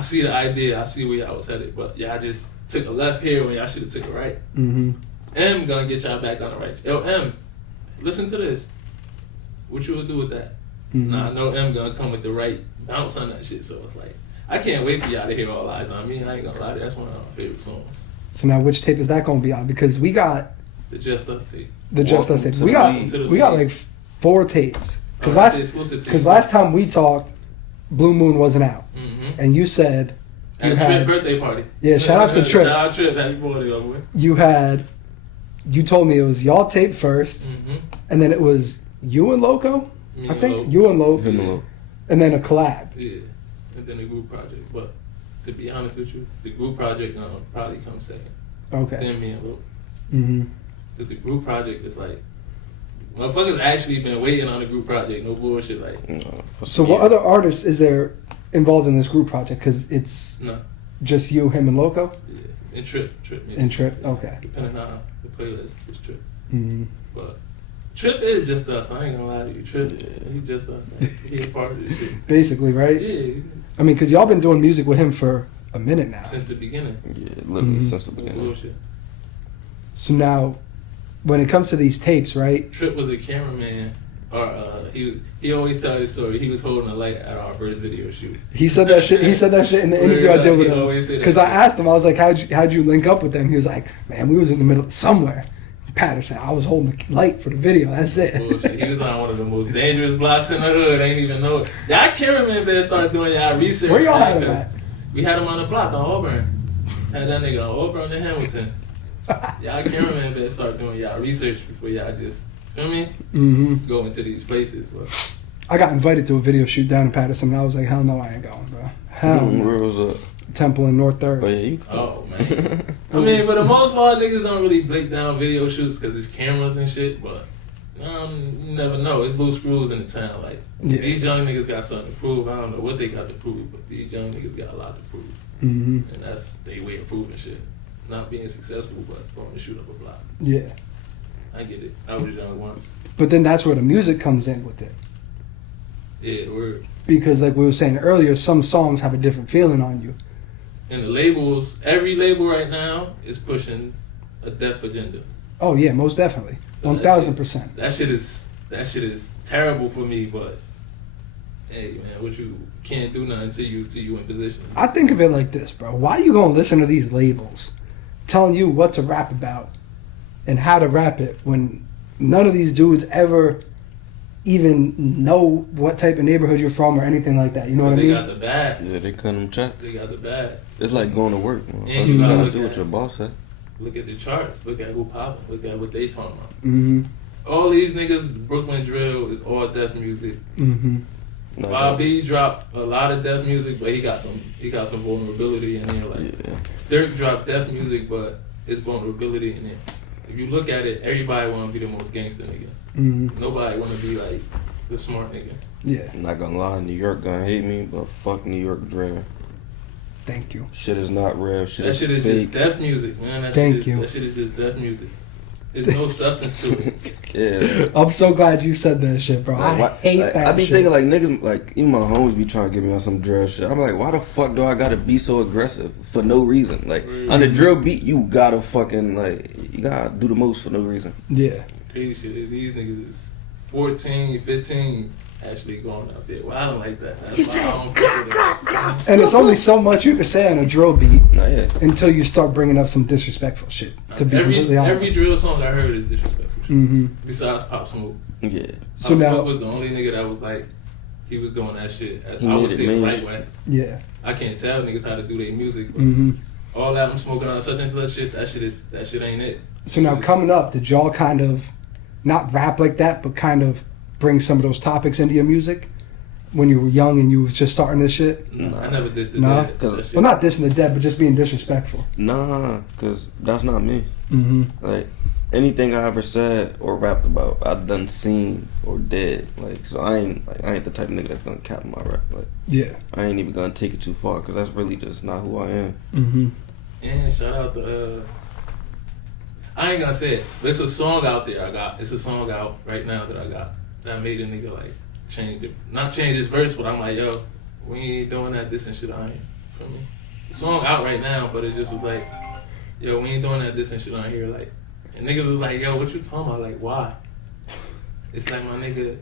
see the idea, I see where y'all was headed, but y'all just took a left here when y'all should have took a right. M gonna get y'all back on the right. Yo, M, listen to this. What you would do with that? Nah, I know M gonna come with the right bounce on that shit, so it's like, I can't wait for y'all to hear All Eyes on Me. I ain't gonna lie, that's one of my favorite songs. So now which tape is that gonna be on? Because we got the Just Us tape. The Just Us tape. We got like 4 tapes. Because last time we talked, Blue Moon wasn't out. And you said you had Trip birthday party. Yeah, shout out to Trip. Shout out Trip, happy birthday, boy. You told me it was y'all tape first, and then it was you and Loco? Me I and think Loco. you and Loco. Him alone. And then a collab. Yeah, and then the group project. But to be honest with you, the group project probably comes second. Okay. Then me and Loco. Mm-hmm. But the group project is like, motherfuckers actually been waiting on the group project. No bullshit. Like, So what other artists is there involved in this group project? Because it's no. just you, him, and Loco? Yeah. And Trip. Music. And Trip, okay. Depending on the playlist, it's Trip. Mm-hmm. But Trip is just us. I ain't gonna lie to you. Trip, he just us. He's part of this shit. Basically, right? Yeah. I mean, because y'all been doing music with him for a minute now. Since the beginning. Yeah, literally since the No beginning. bullshit. So now, when it comes to these tapes, right? Trip was a cameraman. He always tell this story. He was holding a light at our first video shoot. He said that shit. He said that shit in the interview I did with He always say him. that Because I shit. asked him, I was like, "How'd you link up with them?" He was like, "Man, we was in the middle of somewhere, Patterson. I was holding the light for the video. That's it." Bullshit. He was on one of the most dangerous blocks in the hood. Ain't even know it. Y'all cameraman better start doing y'all research. Where y'all man, had him 'cause at? We had him on the block on Auburn. Had that nigga on Auburn and Hamilton. Y'all cameraman better start doing y'all research before y'all just, feel me? Mm-hmm. Go into these places. But I got invited to a video shoot down in Patterson, and I was like, "Hell no, I ain't going, bro. Hell no." Where was up? Temple in North Third. But yeah, you oh man. I mean, for the most part, niggas don't really break down video shoots because it's cameras and shit. But you never know. It's loose screws in the town. Like Yeah. these young niggas got something to prove. I don't know what they got to prove, but these young niggas got a lot to prove, Mm-hmm. and that's their way of proving shit. Not being successful, but going to shoot up a block. Yeah. I get it. I was young once. But then that's where the music comes in with it. Yeah, word. Because like we were saying earlier, some songs have a different feeling on you. And the labels, every label right now is pushing a deaf agenda. Oh yeah, most definitely. So 1000%. That shit is terrible for me, but hey man, what you can't do nothing to you in position. I think of it like this, bro. Why you gonna listen to these labels telling you what to rap about and how to rap it when none of these dudes ever even know what type of neighborhood you're from or anything like that? You know what I mean? They got the bag. yeah, they cut them checks. They got the bag. It's like going to work, man. And You you gotta gotta look do at what it. your boss said. Look at the charts. Look at who popping. Look at what they talking about. Mm-hmm. All these niggas, Brooklyn drill is all deaf music. Mm-hmm. No, Bob B dropped a lot of deaf music, but he got some vulnerability in there. Like yeah. Dirk dropped deaf music, but it's vulnerability in there. If you look at it, everybody want to be the most gangster nigga. Mm-hmm. Nobody want to be like the smart nigga. Yeah. I'm not gonna lie, New York gonna hate me, but fuck New York drill. Thank you. Shit is not real. Shit That is shit is fake. just deaf music, man. That Thank you. That shit is just deaf music. There's no substance to it. Yeah. I'm so glad you said that shit, bro. I hate like, that I be shit. thinking like niggas, like even my homies be trying to get me on some drill shit. I'm like, why the fuck do I gotta be so aggressive for no reason? Like on the drill beat, you gotta fucking you gotta do the most for no reason. Yeah. Crazy shit is these niggas is 14, 15, actually going out there. Well, I don't like that. That's why I don't fuck with it. And it's only so much you can say on a drill beat Nah, yeah. until you start bringing up some disrespectful shit. To be completely honest. Every drill song I heard is disrespectful shit. Mm-hmm. Besides Pop Smoke. Yeah. So Pop now, Smoke was the only nigga that was like, he was doing that shit. He I made would it say the major. right way. yeah. I can't tell niggas how to do their music, but Mm-hmm. all that I'm smoking on such and such shit, that shit ain't it. So now coming up, did y'all kind of not rap like that, but kind of bring some of those topics into your music when you were young and you was just starting this shit? Nah, I never dissed the Nah. dead. 'Cause- That shit- Well, not dissing the dead, but just being disrespectful. Nah, cause that's not me. Mm-hmm. Like anything I ever said or rapped about, I done seen or did. Like so, I ain't the type of nigga that's gonna cap my rap. Like Yeah. I ain't even gonna take it too far, cause that's really just not who I am. Mm-hmm. And shout out to I ain't gonna say it, but it's a song out there I got. It's a song out right now that I got that made a nigga like change it. Not change his verse, but I'm like, yo, we ain't doing that this and shit on here. Feel me? The song out right now, but it just was like, yo, we ain't doing that this and shit on here. Like, and niggas was like, yo, what you talking about? Like, why? It's like, my nigga,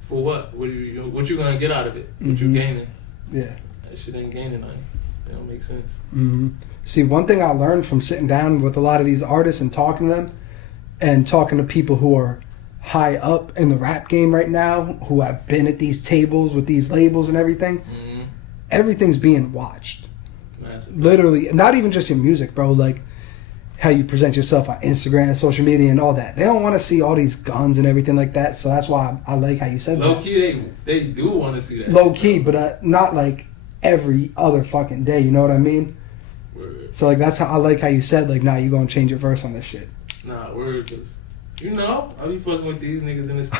for what? What you gonna get out of it? What you Mhm. gaining? Yeah. That shit ain't gaining nothing. It don't make sense. Mm-hmm. See, one thing I learned from sitting down with a lot of these artists and talking to them and talking to people who are high up in the rap game right now, who have been at these tables with these labels and everything, Mm-hmm. everything's being watched. Massive. Literally, not even just your music, bro. Like, how you present yourself on Instagram, social media, and all that. They don't want to see all these guns and everything like that. So that's why I like how you said that. Low key, they do want to see that. Low key, but not like every other fucking day. You know what I mean? Word. So like that's how I like how you said like, nah, you gonna change your verse on this shit. Nah, word. Cause, you know, I be fucking with these niggas in this.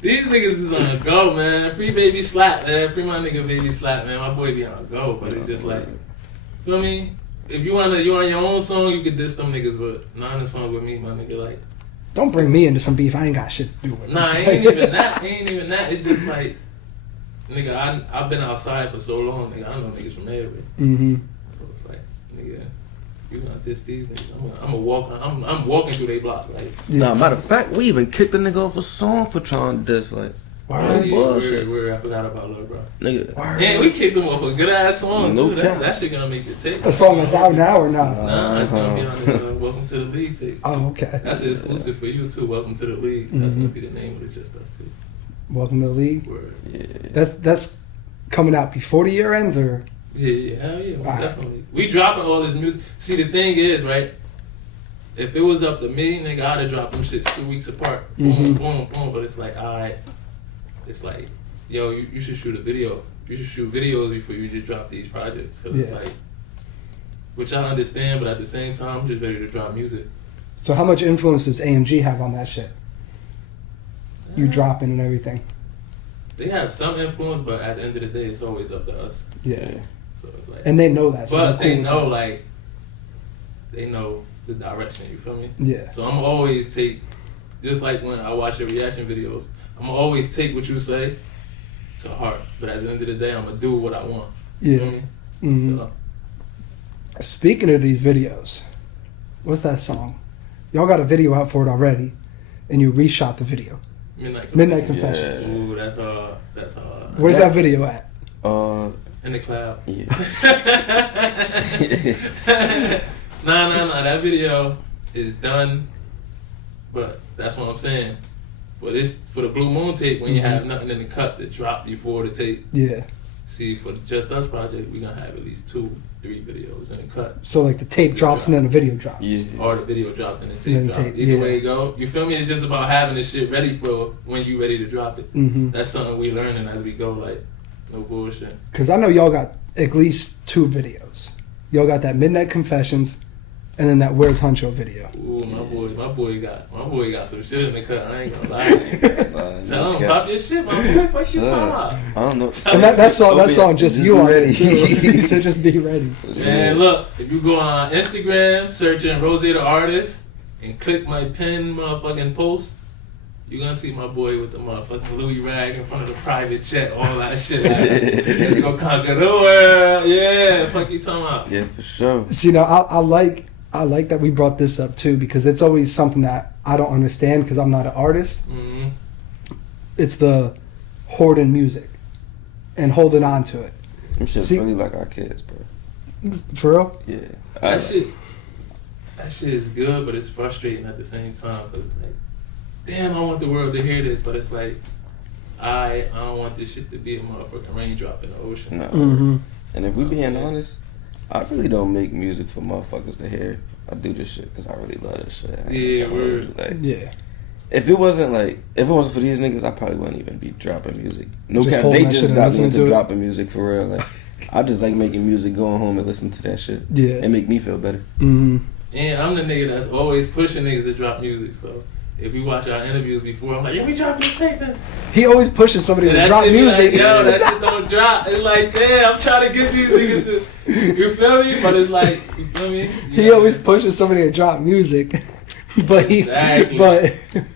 These niggas is on a go, man. Free baby slap, man. Free my nigga baby slap, man. My boy be on a go, but it's just like, feel me? If you on your own song, you could diss them niggas, but not in a song with me, my nigga. Like, don't bring me into some beef. I ain't got shit to do with it. Nah, ain't even that. Ain't even that. It's just like, nigga, I've been outside for so long, nigga. I know niggas from everywhere. Mm-hmm. So it's like, nigga, you gonna diss these niggas? I'm walking through they block. Like, nah, matter of fact, we even kicked the nigga off a song for trying to diss. Like, no bullshit. I forgot about Lil Bro. Nigga. Yeah, we kicked him off a good ass song No too. cap. That shit gonna make the tape. A song that's out now or not? Nah, it's gonna be on the Welcome to the League tape. Oh, okay. That's exclusive for you too. Welcome to the League. That's gonna be the name of the Just Us tape. Welcome to the League. Word. Yeah. That's coming out before the year ends, or Yeah, hell yeah, Wow. definitely. We dropping all this music. See, the thing is, right? If it was up to me, nigga, I'd have dropped them shits 2 weeks apart. Boom, boom, boom. But it's like, alright. It's like, yo, you should shoot a video. You should shoot videos before you just drop these projects. Cause it's like, which I understand, but at the same time, I'm just ready to drop music. So how much influence does AMG have on that shit? You dropping and everything. They have some influence, but at the end of the day, it's always up to us. Yeah. So it's like, And they know that. So but they're they cool know, with like, they know the direction. You feel me? that. Yeah. So I'm always take, just like when I watch your reaction videos, I'm always take what you say to heart. But at the end of the day, I'm gonna do what I want. You Yeah. feel me? Mm-hmm. So, Speaking of these videos, what's that song? Y'all got a video out for it already, and you reshot the video. Midnight Confessions. Ooh, that's hard. That's hard. Where's that video at? In the cloud. Yeah. Nah. That video is done. But that's what I'm saying. For the Blue Moon tape, when you have nothing in the cut to drop before the tape. Yeah. See, for the Just Us project, we gonna have at least 2-3 videos in the cut. So like the tape drops and then the video drops. Yeah. Or the video dropped and the tape And then dropped. tape, Either yeah. way it go. You feel me? It's just about having this shit ready for when you ready to drop it. Mm-hmm. That's something we learning as we go. Like, no bullshit. Because I know y'all got at least 2 videos. Y'all got that Midnight Confessions, and then that Where's Huncho video. Ooh, my boy got some shit in the cut. I ain't gonna lie. Tell him pop your shit, my boy. Fuck you talking about? I don't know. And that song just you on ready. it too. He said just be ready. Man, look, if you go on Instagram, searching RosayTheArtist, and click my pin motherfucking post, you're gonna see my boy with the motherfucking Louis rag in front of the private jet, all that shit. Let's go conquer the world. Yeah, fuck you talking about? Yeah, for sure. See, now I like that we brought this up too, because it's always something that I don't understand because I'm not an artist. Mm-hmm. It's the hoarding music and holding on to it. Them shit's See- really like our kids, bro. For real? Yeah. That shit is good, but it's frustrating at the same time. Cause it's like, damn, I want the world to hear this, but it's like, I don't want this shit to be a motherfucking raindrop in the ocean. No. Mm-hmm. And if we being honest, I really don't make music for motherfuckers to hear. I do this shit because I really love this shit. Yeah, word. Like, Yeah. if it wasn't for these niggas, I probably wouldn't even be dropping music. No Just cap, holding they that just shit and got me listening into to it. dropping music for real. Like, I just like making music, going home and listening to that shit. Yeah. And make me feel better. Mm-hmm. And I'm the nigga that's always pushing niggas to drop music. So if you watch our interviews before, I'm like, yo, we dropping the tape in. He always pushes somebody And to that drop shit be music. like, yo, that shit don't drop. It's like, damn, I'm trying to get these niggas to, you feel me? But it's like, you feel me? He always pushes somebody to drop music. Exactly.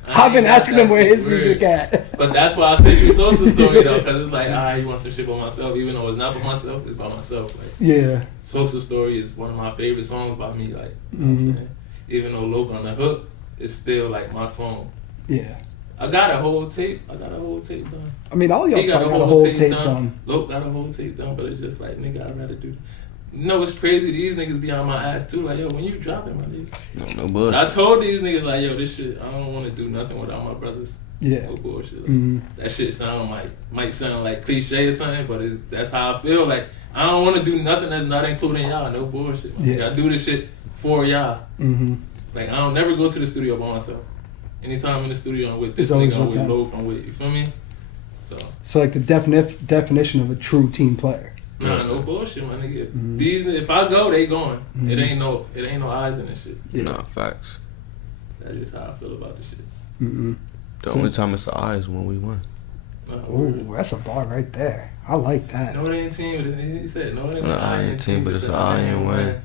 I've been asking him where his weird. music at. But that's why I sent you Sosa story though, because it's like, you want some shit by myself, even though it's not by myself, it's by myself. Like, Yeah. Sosa story is one of my favorite songs by me. Like, you know what I'm saying? Even though Loco on the hook is still like my song. Yeah. I got a whole tape done. I mean, all y'all He probably got got a whole tape done. Loke got a whole tape done, but it's just like, nigga, I'd rather do. You know what's crazy? These niggas be on my ass too. Like, yo, when you dropping, my nigga. No bullshit. I told these niggas like, yo, this shit, I don't want to do nothing without my brothers. Yeah. No bullshit. Like, Mm-hmm. That shit might sound like cliche or something, but that's how I feel. Like, I don't want to do nothing that's not including y'all. No bullshit. Yeah. Like, I do this shit for y'all. Mm-hmm. Like I don't never go to the studio by myself. Anytime I'm in the studio, I'm with this It's always nigga, I'm with with them. Loke, I'm with, you feel me? So like the definition of a true team player. Nah, no bullshit, my nigga. These, if I go, they going. It ain't no eyes in this shit. Yeah. Nah, facts. That's just how I feel about this shit. The only time it's the eyes when we win. Ooh, that's a bar right there. I like that. No, it ain't team. He said, no, it ain't I ain't team, but it's an I and win.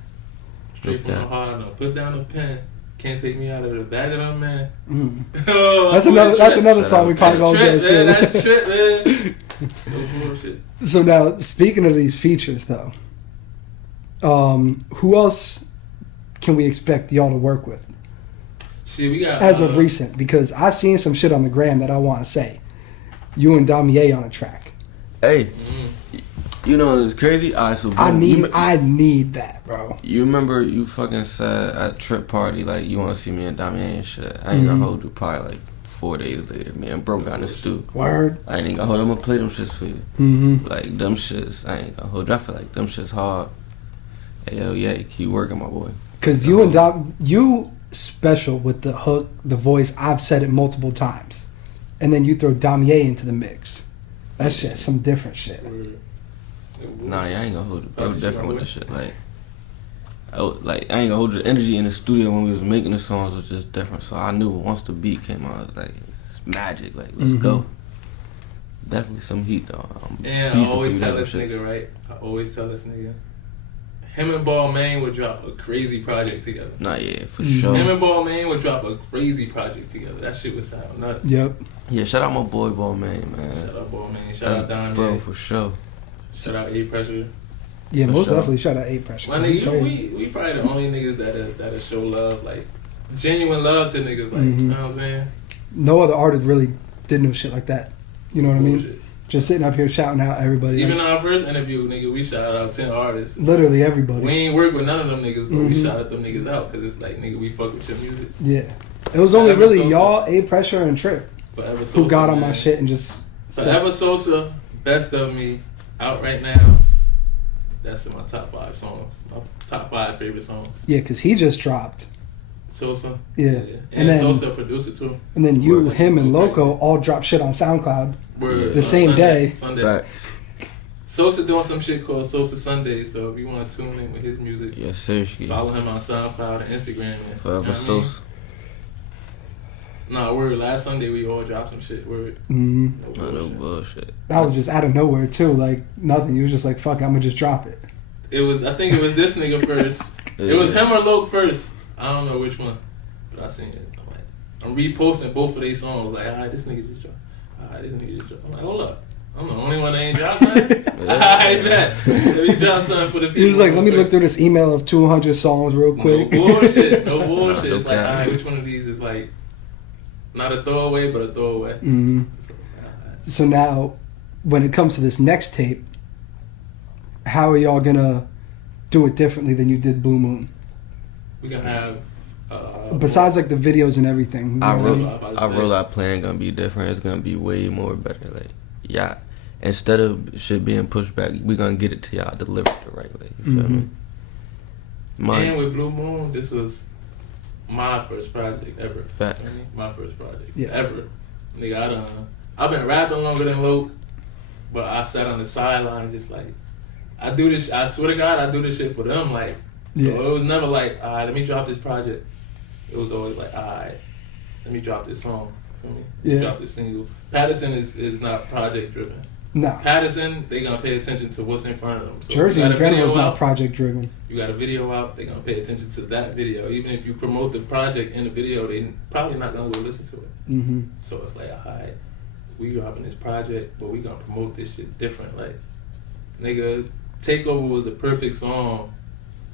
Straight from the heart. No, put down the pen. Can't take me out of the bag that I'm in. Oh, that's another song we probably gonna get soon. That's trip, man. No bullshit. So now, speaking of these features, though, who else can we expect y'all to work with? See, we got as of recent, because I seen some shit on the gram that I want to say. You and Damier on a track. Hey, you know it's crazy. So I need that, bro. You remember you fucking said at Trip Party like you want to see me and Damier and shit. I ain't gonna hold you. Probably like 4 days later, me and bro got in the stew. Word. I ain't gonna hold. I'm gonna play them shits for you. Like them shits. I ain't gonna hold you. I feel like them shits hard. Hey, yo, yeah, keep working, my boy. Cause you and you special with the hook, the voice. I've said it multiple times, and then you throw Damier into the mix. That's just some different shit. Nah, yeah, I ain't gonna hold you. Bro, different with the shit. Like I ain't gonna hold your energy in the studio when we was making the songs was just different. So I knew once the beat came out, I was like, it's magic. Like, let's go. Definitely some heat though. And I always tell this nigga, right? I always tell this nigga, him and Balmain would drop a crazy project together. Nah, yeah, for sure. Him and Balmain would drop a crazy project together. That shit would sound nuts. Yep. Yeah, shout out my boy Balmain, man. Shout out Balmain. Shout out Don. Bro, for sure. Shout out A-Pressure. Yeah, most definitely shout out A-Pressure. My nigga, we probably the only niggas that'll show love, like genuine love to niggas, like you know what I'm saying? No other artist really did no shit like that. You know what I mean? Just sitting up here shouting out everybody. Even our first interview, nigga, we shouted out 10 artists. Literally everybody. We ain't work with none of them niggas, but we shouted them niggas out because it's like, nigga, we fuck with your music. Yeah. It was only really Sosa, y'all, A-Pressure, and Trip Forever Sosa, who got on man. my shit and just... Forever Sosa, Best of Me, out right now. That's in my top 5 songs. My top 5 favorite songs. Yeah, because he just dropped. Sosa? Yeah. And then Sosa producer too. And then you, him, and Loco all dropped shit on SoundCloud the same day. Sunday. Facts. Sosa doing some shit called Sosa Sunday, so if you want to tune in with his music, yes, seriously. Follow him on SoundCloud and Instagram. And, Forever Sosa. Nah, word. Last Sunday we all dropped some shit. Word. No bullshit. That was just out of nowhere too. Like nothing. You was just like, "Fuck, I'm gonna just drop it." I think it was this nigga first. It was him or Loke first. I don't know which one, but I seen it. I'm reposting both of these songs. Like, alright, this nigga just dropped. Alright, this nigga just dropped. I'm like, hold up. I'm the only one that ain't dropped something. Alright, bet. Let me drop something for the people. He was like, let me look through this email of 200 songs real quick. No bullshit. No bullshit. It's like, alright, which one of these is like not a throwaway, but a throwaway. So now, when it comes to this next tape, how are y'all gonna do it differently than you did Blue Moon? We gonna have besides like the videos and everything. Our rollout plan gonna be different. It's gonna be way more better. Like, yeah, instead of shit being pushed back, we gonna get it to y'all delivered the right way. You feel me? And with Blue Moon, this was my first project ever. Facts. My first project ever. Nigga, I've been rapping longer than Luke, but I sat on the sideline just like, I do this. I swear to God, I do this shit for them. Like, so it was never like, all right, let me drop this project. It was always like, all right, let me drop this song. Feel me? Let me drop this single. Patterson is not project driven. No. Patterson, they gonna pay attention to what's in front of them. So Jersey in general is not project driven. You got a video out, they gonna pay attention to that video. Even if you promote the project in the video, they probably not gonna go listen to it. So it's like, alright, we dropping this project, but we gonna promote this shit different. Like, nigga, Takeover was the perfect song.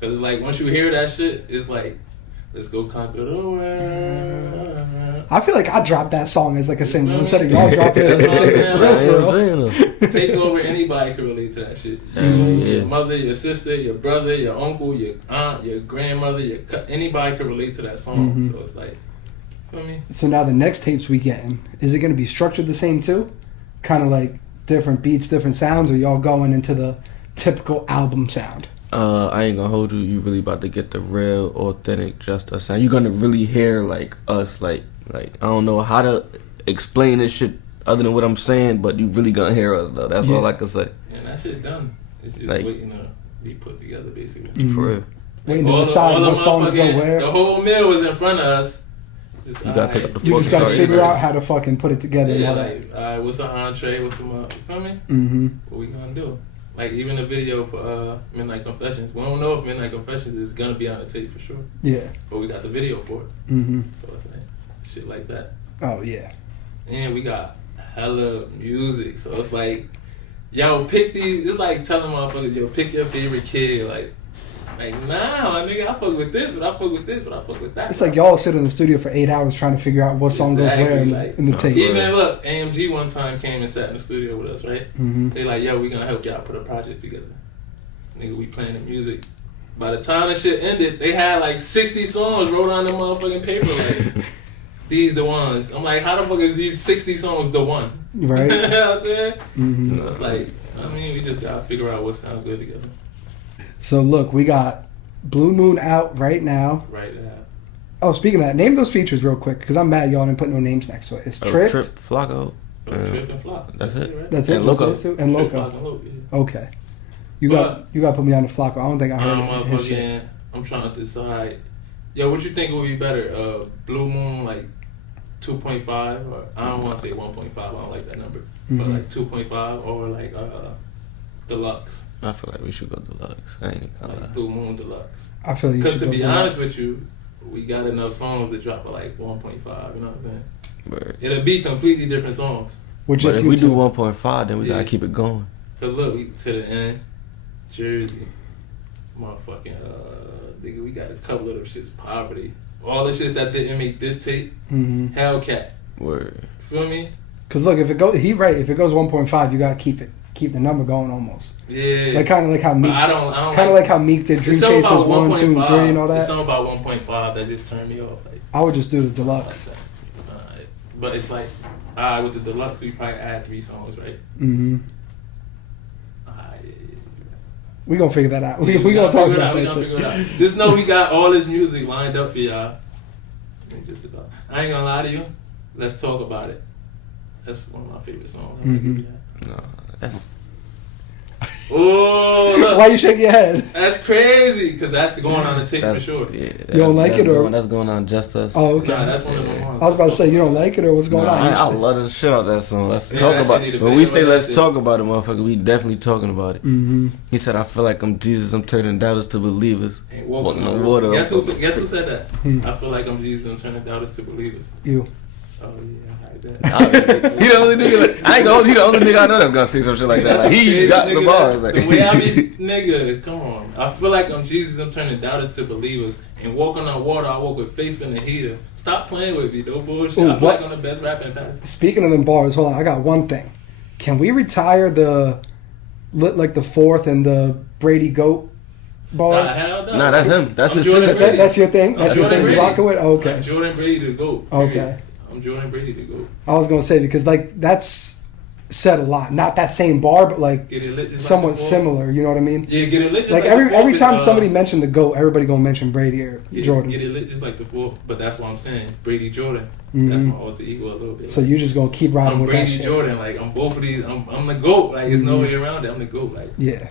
Cause it's like, once you hear that shit, it's like, let's go conquer the world. I feel like I dropped that song as like a single instead of y'all dropping it as a single. For real. Takeover, anybody can relate to that shit. Your mother, your sister, your brother, your uncle, your aunt, your grandmother, anybody can relate to that song. So it's like, you know what I mean? So now the next tapes we getting, is it going to be structured the same too? Kind of like different beats, different sounds, or y'all going into the typical album sound? I ain't gonna hold you. You really about to get the real, authentic Just Us sound. You're gonna really hear like us, like I don't know how to explain this shit other than what I'm saying, but you really gonna hear us though. That's all I can say. And that shit done. It's just like, waiting to be put together, basically. For real. Waiting to decide what songs go where. The whole meal was in front of us. You gotta pick up the You just gotta figure out how to fucking put it together. Yeah, and all like, alright, what's an entree? What's some, you feel me? Mm-hmm. What we gonna do? Like, even the video for Midnight Confessions. We don't know if Midnight Confessions is gonna be on the tape for sure. Yeah. But we got the video for it. Mm-hmm. So it's like, shit like that. Oh, yeah. And we got hella music. So it's like, yo, pick these. It's like telling motherfuckers, yo, pick your favorite kid. Like, nah, my nigga, I fuck with this, but I fuck with this, but I fuck with that. It's like y'all sit in the studio for 8 hours trying to figure out what song goes where in the tape. Even look, AMG one time came and sat in the studio with us, right? Mm-hmm. They like, yo, we gonna help y'all put a project together. Nigga, we playing the music. By the time the shit ended, they had like 60 songs wrote on the motherfucking paper. Like, these the ones. I'm like, how the fuck is these 60 songs the one? Right. You know what I'm saying? Mm-hmm. So it's like, I mean, we just gotta figure out what sounds good together. So look, we got Blue Moon out right now. Right now. Oh, speaking of that, name those features real quick, because I'm mad y'all didn't put no names next to it. It's Trip, Flakko. Trip and Flakko. That's it. Right? That's it. And Just Loco. those two? And Trip, Loco. Flakko, and Loco, yeah. Okay. You got to put me on the Flakko. I don't think I heard his shit. Motherfucking, I'm trying to decide. Yo, what you think would be better? Blue Moon, like 2.5, or I don't want to say 1.5. I don't like that number, but like 2.5, or like Deluxe. I feel like we should go Deluxe. I ain't gonna lie. Like Blue Moon Deluxe. I feel like you should Because to go be Deluxe. honest with you, we got enough songs to drop at like 1.5. You know what I'm saying? But It'll be completely different songs. if we do 1.5, then we gotta keep it going. Cause look, we to the end, Jersey, motherfucking nigga, we got a couple of them shits. Poverty, all the shits that didn't make this tape. Hellcat. Word. Feel me? Because look, if it goes 1.5, you gotta keep the number going almost. Yeah. Like kind of like how Meek. I don't kind of like how Meek did Dream Chasers 1, 2, and 3 and all that. It's something about 1.5 that just turned me off. Like, I would just do the Deluxe. But it's like, with the Deluxe, we probably add 3 songs, right? Mm-hmm. We gonna figure that out. We gonna talk about that shit. Just know we got all this music lined up for y'all. I ain't gonna lie to you. Let's talk about it. That's one of my favorite songs. No, that's. Oh, look. Why you shake your head? That's crazy, because that's going on the tape for sure. Yeah, you don't like it, or that's going on Just Us. Oh, okay. Nah, that's one of my ones. I was about to say you don't like it, or what's going on? I love the shit out that song. Let's talk about it. When we say let's talk about it, motherfucker, we definitely talking about it. Mm-hmm. He said, "I feel like I'm Jesus. I'm turning doubters to believers. Walking on water." Guess who said that? I feel like I'm Jesus. I'm turning doubters to believers. You. Oh yeah, I bet. He the only nigga. He the only nigga I know that's gonna say some shit like that. Like he got the bars. Like the way I be, nigga, come on. I feel like I'm Jesus. I'm turning doubters to believers. And walking on water, I walk with faith in the heater. Stop playing with me, no bullshit. Ooh, I feel like I'm the best rapper in Paris. Speaking of them bars, hold on. I got one thing. Can we retire the 4th and the Brady Goat bars? Nah, that's him. That's his Jordan signature. That's your thing. That's your thing. You rocking with? Okay. I'm Jordan Brady to go. Okay. I'm Jordan Brady to go. I was gonna say because like that's said a lot. Not that same bar, but like somewhat similar. You know what I mean? Yeah, get it lit. Just like every time somebody mentioned the GOAT, everybody gonna mention Brady or Jordan. Get it lit just like the 4th, but that's what I'm saying. Brady Jordan. That's my alter ego a little bit. So you just gonna keep riding with Brady that shit. Jordan. Like I'm both of these. I'm the GOAT. Like there's no way around it. I'm the GOAT. Like yeah.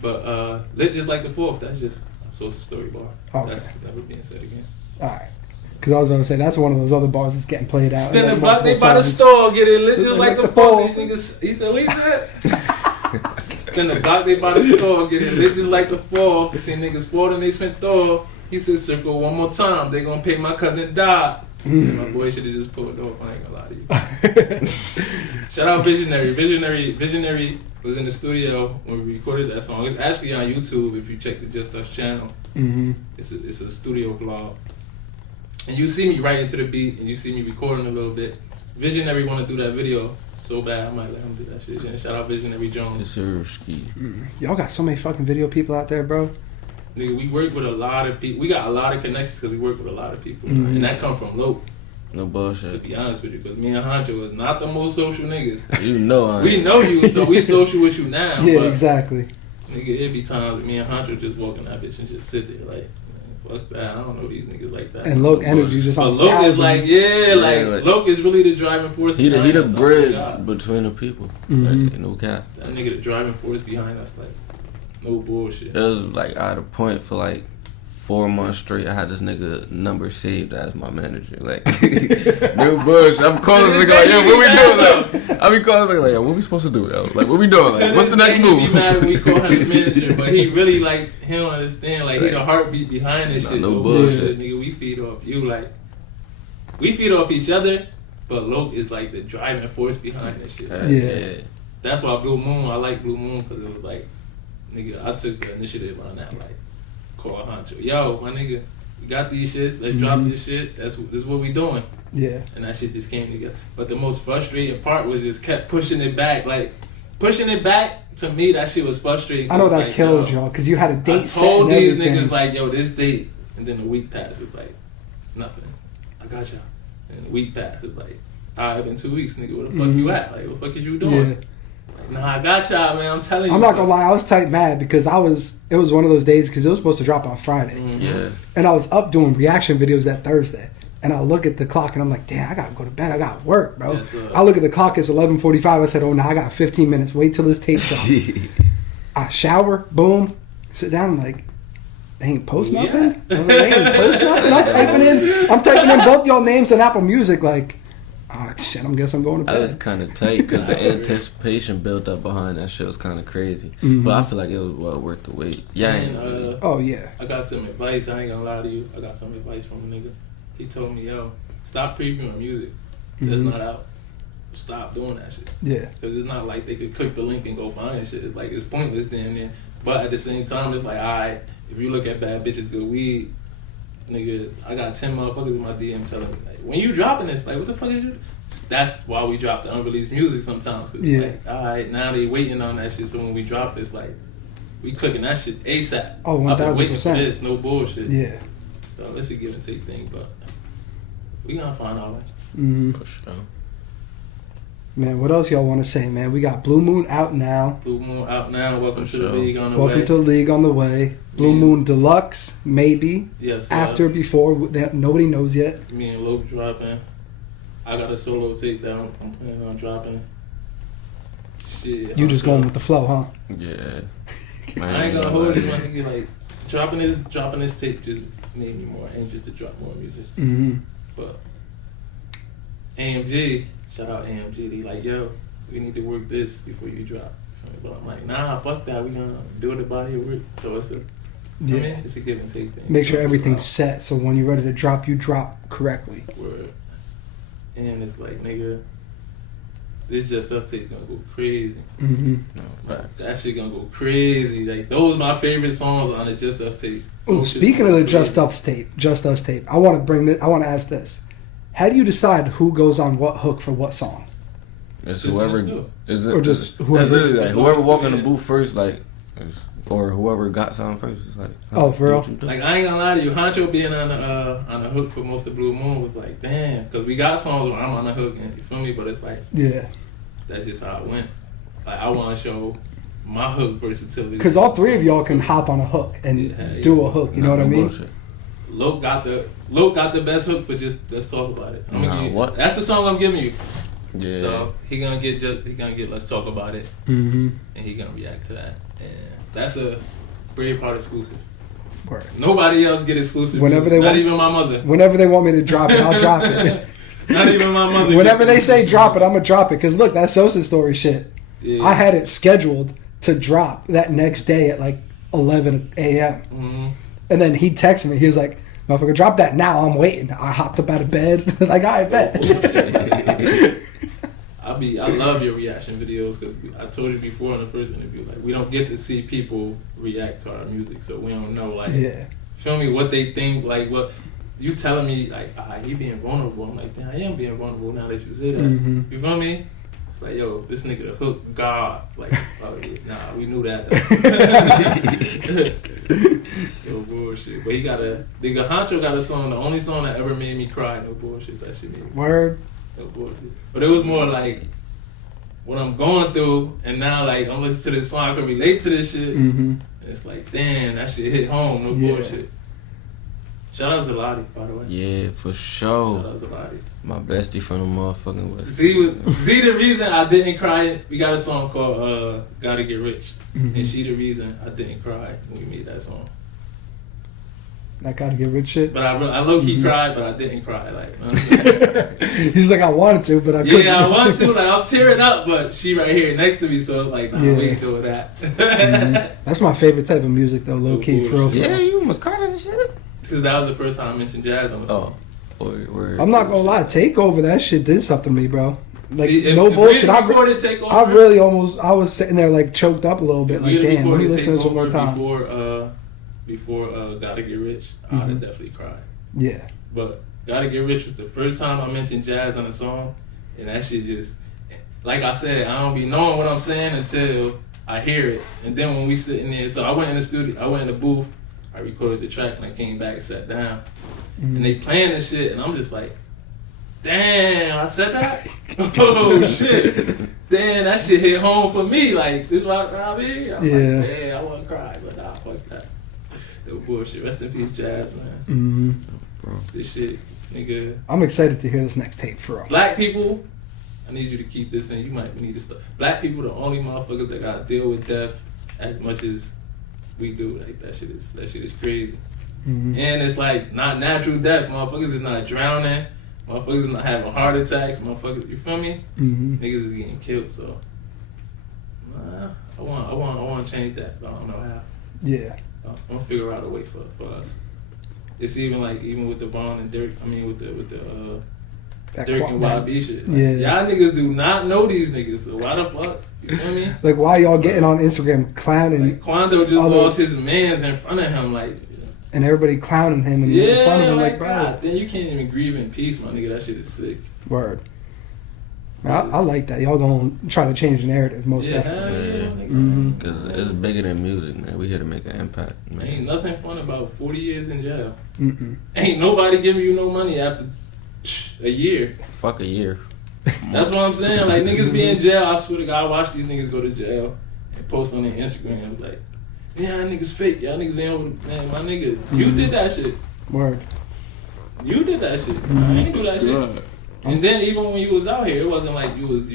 But lit just like the 4th. That's just a Sosa story bar. Okay. That's never being said again. All right. Because I was about to say that's one of those other bars that's getting played out. Spin the block, they by the store, get it lit just like the 4th. Niggas, he said, what he said? Spin the block, they by the store, get it lit just like the 4th. You see niggas fall and they spent Thor. He said, circle one more time, they gonna pay my cousin die. My boy should have just pulled off, I ain't gonna lie to you. Shout out Visionary. Visionary was in the studio when we recorded that song. It's actually on YouTube if you check the Just Us channel. Mm-hmm. It's a studio vlog. And you see me writing to the beat, and you see me recording a little bit. Visionary want to do that video so bad, I might let him do that shit. And shout out Visionary Jones. It's your ski. Y'all got so many fucking video people out there, bro. Nigga, we work with a lot of people. We got a lot of connections because we work with a lot of people. And that come from Loco. No bullshit. To be honest with you, because me and Huncho is not the most social niggas. You know I We know you, so we social with you now. Yeah, but exactly. Nigga, it be times with me and Huncho just walking that bitch and just sit there like, man, fuck that. I don't know these niggas like that. And Loc energy just on. But Loc is like, like Loc is really the driving force. He behind the us. bridge between the people. Like, no cap. That nigga the driving force behind us. Like, no bullshit. It was like I had a point for like 4 months straight. I had this nigga number saved as my manager. Like, no bullshit. I'm calling this nigga like, yo, what we doing? Like, I be calling this nigga like, yo, what we supposed to do? Yo? Like, what we doing? Like, what's the next move? He be mad when we call him his manager, but he really like he don't understand. Like, he the heartbeat behind this shit. No bullshit, nigga. We feed off you. Like, we feed off each other, but Loc is like the driving force behind this shit. Yeah. That's why Blue Moon. I like Blue Moon because it was like, nigga, I took the initiative on that. Like, call Huncho. Yo, my nigga, we got these shits. Let's drop this shit. This is what we doing. Yeah. And that shit just came together. But the most frustrating part was just kept pushing it back. Like, pushing it back, to me, that shit was frustrating. I know that like, killed y'all because you had a date set. I told and these everything. niggas, like, yo, this date. And then a week passed. It's like, nothing. I got y'all. And a week passed. It's like, all right, been 2 weeks, nigga. Where the fuck you at? Like, what the fuck is you doing? Yeah. Like, nah, I got y'all, man. I'm telling you. I'm not gonna lie, I was tight mad because it was one of those days because it was supposed to drop on Friday. Yeah. And I was up doing reaction videos that Thursday. And I look at the clock and I'm like, damn, I gotta go to bed. I gotta work, bro. Yes, I look at the clock, it's 11:45. I said, oh no, I got 15 minutes. Wait till this tape drops. I shower, boom, sit down, I'm like, they ain't post nothing? I was like, they ain't post nothing? I'm typing in both y'all names on Apple Music, like, oh shit, I guess I'm going to bed. I was kind of tight because the anticipation built up behind that shit was kind of crazy. But I feel like it was well worth the wait. Yeah. And, oh yeah. I got some advice. I ain't gonna lie to you. I got some advice from a nigga. He told me, yo, stop previewing music that's not out. Stop doing that shit. Yeah. Because it's not like they could click the link and go find shit. It's like, it's pointless then. But at the same time, it's like, alright, if you look at Bad Bitches Good Weed, nigga, I got 10 motherfuckers in my DM telling me, like, when you dropping this, like, what the fuck is you? That's why we drop the unreleased music sometimes. It's like, alright, now they waiting on that shit, so when we drop this, like, we clicking that shit ASAP. Oh, 1000%. I've been waiting for this, no bullshit. Yeah. So it's a give and take thing, but we gonna find our way. For sure. Man, what else y'all want to say, man? We got Blue Moon out now. Blue Moon out now. Welcome For to the sure. league on the way. Welcome to the league on the way. Blue Moon Deluxe, maybe. Yes. After, before, nobody knows yet. Me and Loc dropping. I got a solo tape that I'm planning on dropping. Shit. You just going with the flow, huh? Yeah. I ain't gonna hold you, my nigga. Like, dropping this tape just made me more anxious to drop more music. But AMG, shout out AMG, they like, yo, we need to work this before you drop. But I'm like, nah, fuck that. We gonna do it the body of work. So it's a, Yeah. I mean, it's a give and take thing. Make sure everything's set so when you're ready to drop, you drop correctly. Word. And it's like, nigga, this Just Us tape gonna go crazy. No, facts. That shit gonna go crazy. Like, those are my favorite songs on the Just Us tape. Ooh, Those shits speaking of gonna the go Just Us tape, I want to ask this. How do you decide who goes on what hook for what song? It's Just whoever us two. is Or it. just It's whoever- literally like whoever walk in the Yeah. booth first, like, or whoever got something first. It's like, Oh, for do real? what you do. Like, I ain't gonna lie to you, Huncho being on the hook for most of Blue Moon was like, damn, because we got songs where I'm on the hook, and you feel me? But it's like, Yeah. that's just how it went. Like, I want to show my hook versatility. Because all three of y'all can hop on a hook and Yeah, do yeah. a hook. You Nah, know what I no mean? bullshit. Loc got the best hook for just let's talk about it. What? That's the song I'm giving you. Yeah. So he gonna get let's talk about it, Mm-hmm. and he gonna react to that. And that's a BraveHeart exclusive. Word. Nobody else get exclusive. Whenever music. they not want- even my mother. Whenever they want me to drop it, I'll drop it. Not even my mother. Whenever they say drop it, I'm gonna drop it. Because look, that Sosa story shit. Yeah. I had it scheduled to drop that next day at like 11 a.m. Mhm. And then he texted me. He was like, "Motherfucker, drop that now. I'm waiting." I hopped up out of bed. Like, I bet. I love your reaction videos because I told you before in the first interview, like, we don't get to see people react to our music, so we don't know, like, Yeah. feel me, what they think, like, what you telling me, like, he being vulnerable. I'm like, damn, I am being vulnerable now that you say that. Mhm. You feel me? It's like, yo, this nigga the hook God. Like, oh yeah, nah, we knew that. Yo, bullshit. But nigga Huncho got a song, the only song that ever made me cry. No bullshit, that shit made me Word. no bullshit. But it was more like, what I'm going through, and now like I'm listening to this song, I can relate to this shit. It's like, damn, that shit hit home. No bullshit. Shout out to Lottie, by the way. Yeah, for sure. Shout out to Lottie. My bestie from the motherfucking West. See the reason I didn't cry. We got a song called "Gotta Get Rich," and she the reason I didn't cry when we made that song. That Gotta Get Rich shit. But I low key cried, but I didn't cry. Like, he's like, I wanted to, but I couldn't. Yeah, I wanted to. Like, I'm tearing up, but she right here next to me, so like, we ain't doing that. That's my favorite type of music, though, low key, for real. Yeah, you almost cried at the shit. Because that was the first time I mentioned jazz on the song. I'm not gonna lie, Takeover, that shit did something to me, bro. Like, See, no bullshit. I really I was sitting there like choked up a little bit. Like, damn, let me listen to this one more time. Before Gotta Get Rich, I'd have definitely cried. Yeah. But Gotta Get Rich was the first time I mentioned jazz on a song, and that shit just, like I said, I don't be knowing what I'm saying until I hear it. And then when we sitting there, so I went in the studio, I went in the booth, I recorded the track, and I came back and sat down. And they playing this shit, and I'm just like, damn, I said that? Oh, shit. Damn, that shit hit home for me. Like, this is what I mean? I'm like, damn, I want to cry, but nah, fuck that. No bullshit. Rest in peace, jazz, man. This shit, nigga. I'm excited to hear this next tape, for real. Black people, I need you to keep this in. You might need to stop. Black people, the only motherfuckers that gotta deal with death as much as we do. Like, that shit is crazy. And it's like not natural death. Motherfuckers is not drowning. Motherfuckers is not having heart attacks. Motherfuckers, you feel me? Niggas is getting killed. So, I want to change that, but I don't know how. Yeah. I'm gonna figure out a way for us. It's even with the Vaughn and Dirk. I mean, with the Dirk and YB shit. Like, y'all niggas do not know these niggas. So why the fuck? You know what I mean? Like, why y'all getting on Instagram clowning? Like, Quando just lost his mans in front of him, like. And everybody clowning him and in front of him, like, bro. God, then you can't even grieve in peace, my nigga. That shit is sick. Word. I like that. Y'all gonna try to change the narrative, most definitely. Because it's bigger than music, man. We here to make an impact, man. Ain't nothing fun about 40 years in jail. Ain't nobody giving you no money after a year. Fuck a year. That's what I'm saying. Like, niggas be in jail. I swear to God, I watch these niggas go to jail and post on their Instagram. It's like, yeah, y'all niggas fake. Y'all niggas ain't man, my nigga. You did that shit. Word. You did that shit. I ain't do that shit. And then even when you was out here, it wasn't like we was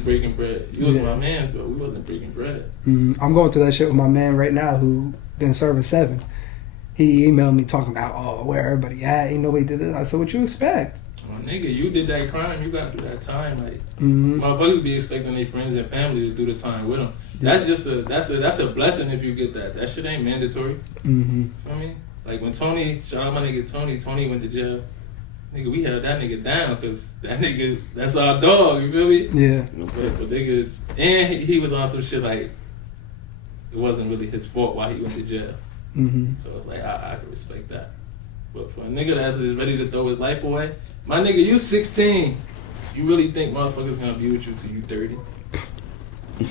breaking bread. You was my man, but we wasn't breaking bread. I'm going through that shit with my man right now who been serving 7. He emailed me talking about, where everybody at? Ain't nobody did this. I said, what you expect? Well, nigga, you did that crime. You got to do that time. Like, motherfuckers be expecting their friends and family to do the time with them. That's just that's a blessing if you get that. That shit ain't mandatory. You know what I mean? Like, when Tony, shout out my nigga Tony went to jail. Nigga, we held that nigga down because that nigga, that's our dog, you feel me? Yeah. But nigga, and he was on some shit like, it wasn't really his fault why he went to jail. So it's like, I can respect that. But for a nigga that's ready to throw his life away, my nigga, you 16. You really think motherfuckers gonna be with you till you 30?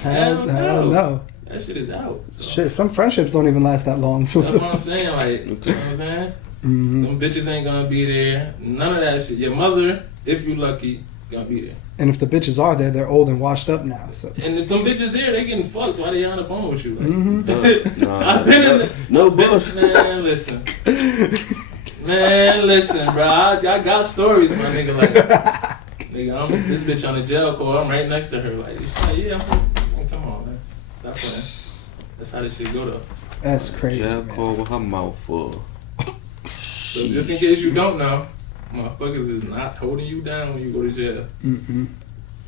Hell no. That shit is out. So. Shit, some friendships don't even last that long. So that's what I'm saying. Like, you know what I'm saying? Them bitches ain't gonna be there. None of that shit. Your mother, if you lucky, gonna be there. And if the bitches are there, they're old and washed up now. So. And if them bitches there, they getting fucked while they on the phone with you. Like, no bullshit. Man, listen. Man, listen, bro. I got stories, my nigga. Like, nigga, I'm this bitch on the jail call. I'm right next to her. Like, yeah, come on, man. That's how this shit go though. That's crazy. Jail call with her mouth full. So just in case you don't know, motherfuckers is not holding you down when you go to jail.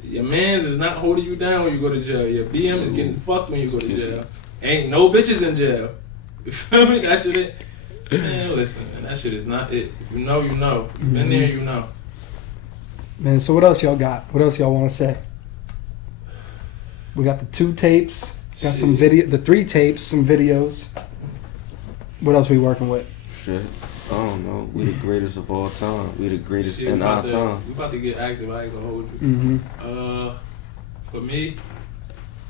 Your mans is not holding you down when you go to jail. Your BM is getting fucked when you go to jail. Ain't no bitches in jail. You feel me? That shit is... Man, listen, man. That shit is not it. If you know, you know. If been there, you know. Man, so what else y'all got? What else y'all want to say? We got the 2 tapes. Got some video. The 3 tapes, some videos. What else we working with? Shit. I don't know. We the greatest of all time. We the greatest in our time. We about to get active. I ain't gonna hold you. For me,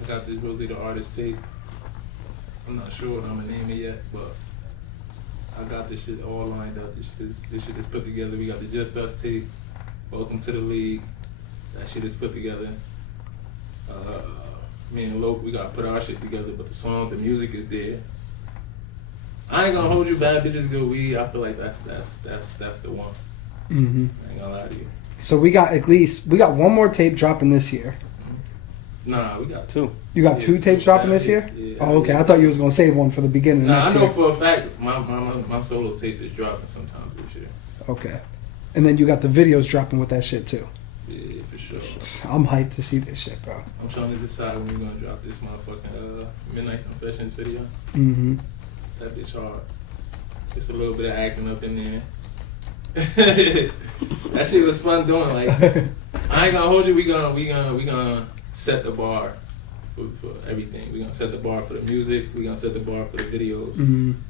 I got this RosayTheArtist tape. I'm not sure what I'm gonna name it yet, but I got this shit all lined up. This shit is put together. We got the Just Us tape. Welcome to the League. That shit is put together. Me and Loke, we gotta put our shit together, but the music is there. I ain't gonna hold you, Bad Bitches Good Weed. I feel like that's the one. Mm-hmm. I ain't gonna lie to you. So we got one more tape dropping this year. Nah, we got two. You got two tapes dropping this year? Yeah, oh, okay. I thought you was gonna save one for the beginning of next year. I know for a fact my solo tape is dropping sometimes this year. Okay. And then you got the videos dropping with that shit too. Yeah, for sure. I'm hyped to see this shit, bro. I'm trying to decide when we're gonna drop this motherfucking Midnight Confessions video. Mm-hmm. That bitch hard. Just a little bit of acting up in there. That shit was fun doing. Like, I ain't gonna hold you. We gonna set the bar for everything. We gonna set the bar for the music. We gonna set the bar for the videos.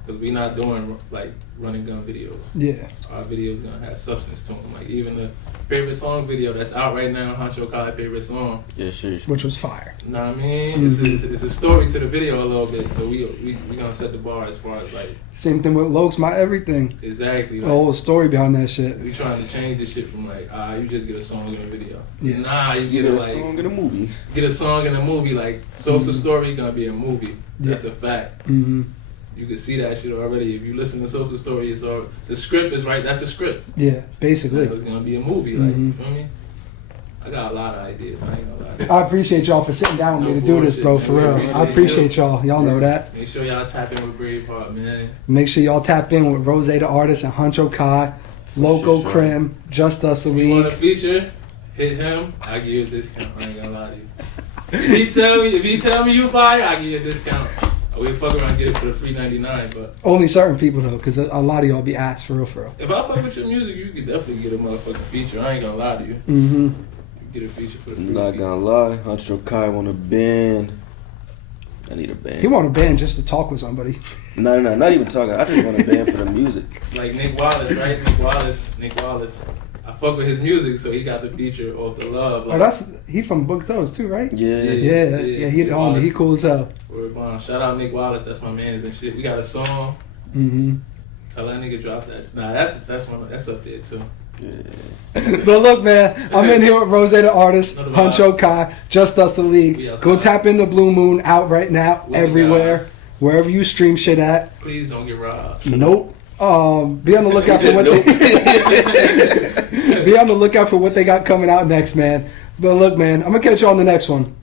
Because we not doing like run and gun videos. Yeah. Our videos gonna have substance to them. Like even the favorite song video that's out right now, Huncho Kai favorite song. Yeah, sure. Which was fire. Know what I mean? It's a story to the video a little bit. So we gonna set the bar as far as like. Same thing with Lokes, my everything. Exactly. Like, the whole story behind that shit. We trying to change this shit from like you just get a song in a video. Yeah. Nah, you get get a like, song in a movie. Get a song in a movie. Like Sosa Story gonna be a movie. That's a fact. Mm-hmm. You can see that shit already. If you listen to Sosa Story, it's all the script is right. That's a script. Yeah, basically. It's gonna be a movie. Like you feel me? I got a lot of ideas. I ain't gonna lie. I appreciate y'all for sitting down with me to do this, bro. For real, I appreciate y'all. Y'all know that. Make sure y'all tap in with BraveHeart, man. Make sure y'all tap in with RosayTheArtist and Huncho Kai, Loco, Crim, JustUsLeague. You want a feature? Hit him. I give you a discount. I ain't gonna lie to you. If he tell me you fire, I give you a discount. We'll fuck around and get it for the free 99, but only certain people though, because a lot of y'all be asked for real. If I fuck with your music, you could definitely get a motherfucking feature. I ain't gonna lie to you. Mm-hmm. You get a feature for the free. I'm not gonna lie, Huncho Kai want a band. I need a band. He want a band just to talk with somebody. No, not even talking. I just want a band for the music. Like Nick Wallace, right? Nick Wallace. I fuck with his music, so he got the feature off the love. Like, he from Book Toes too, right? Yeah. He cool as hell. Word bond. Shout out Nick Wallace, that's my man's and shit. We got a song. Mm-hmm. Tell that nigga drop that. Nah, that's up there too. Yeah. But look, man, I'm in here with RosayTheArtist, Huncho Kai, JustUsLeague. Go tap into Blue Moon out right now, everywhere, wherever you stream shit at. Please don't get robbed. Nope. Be on the lookout for what be on the lookout for what they got coming out next, man. But look, man, I'm gonna catch you on the next one.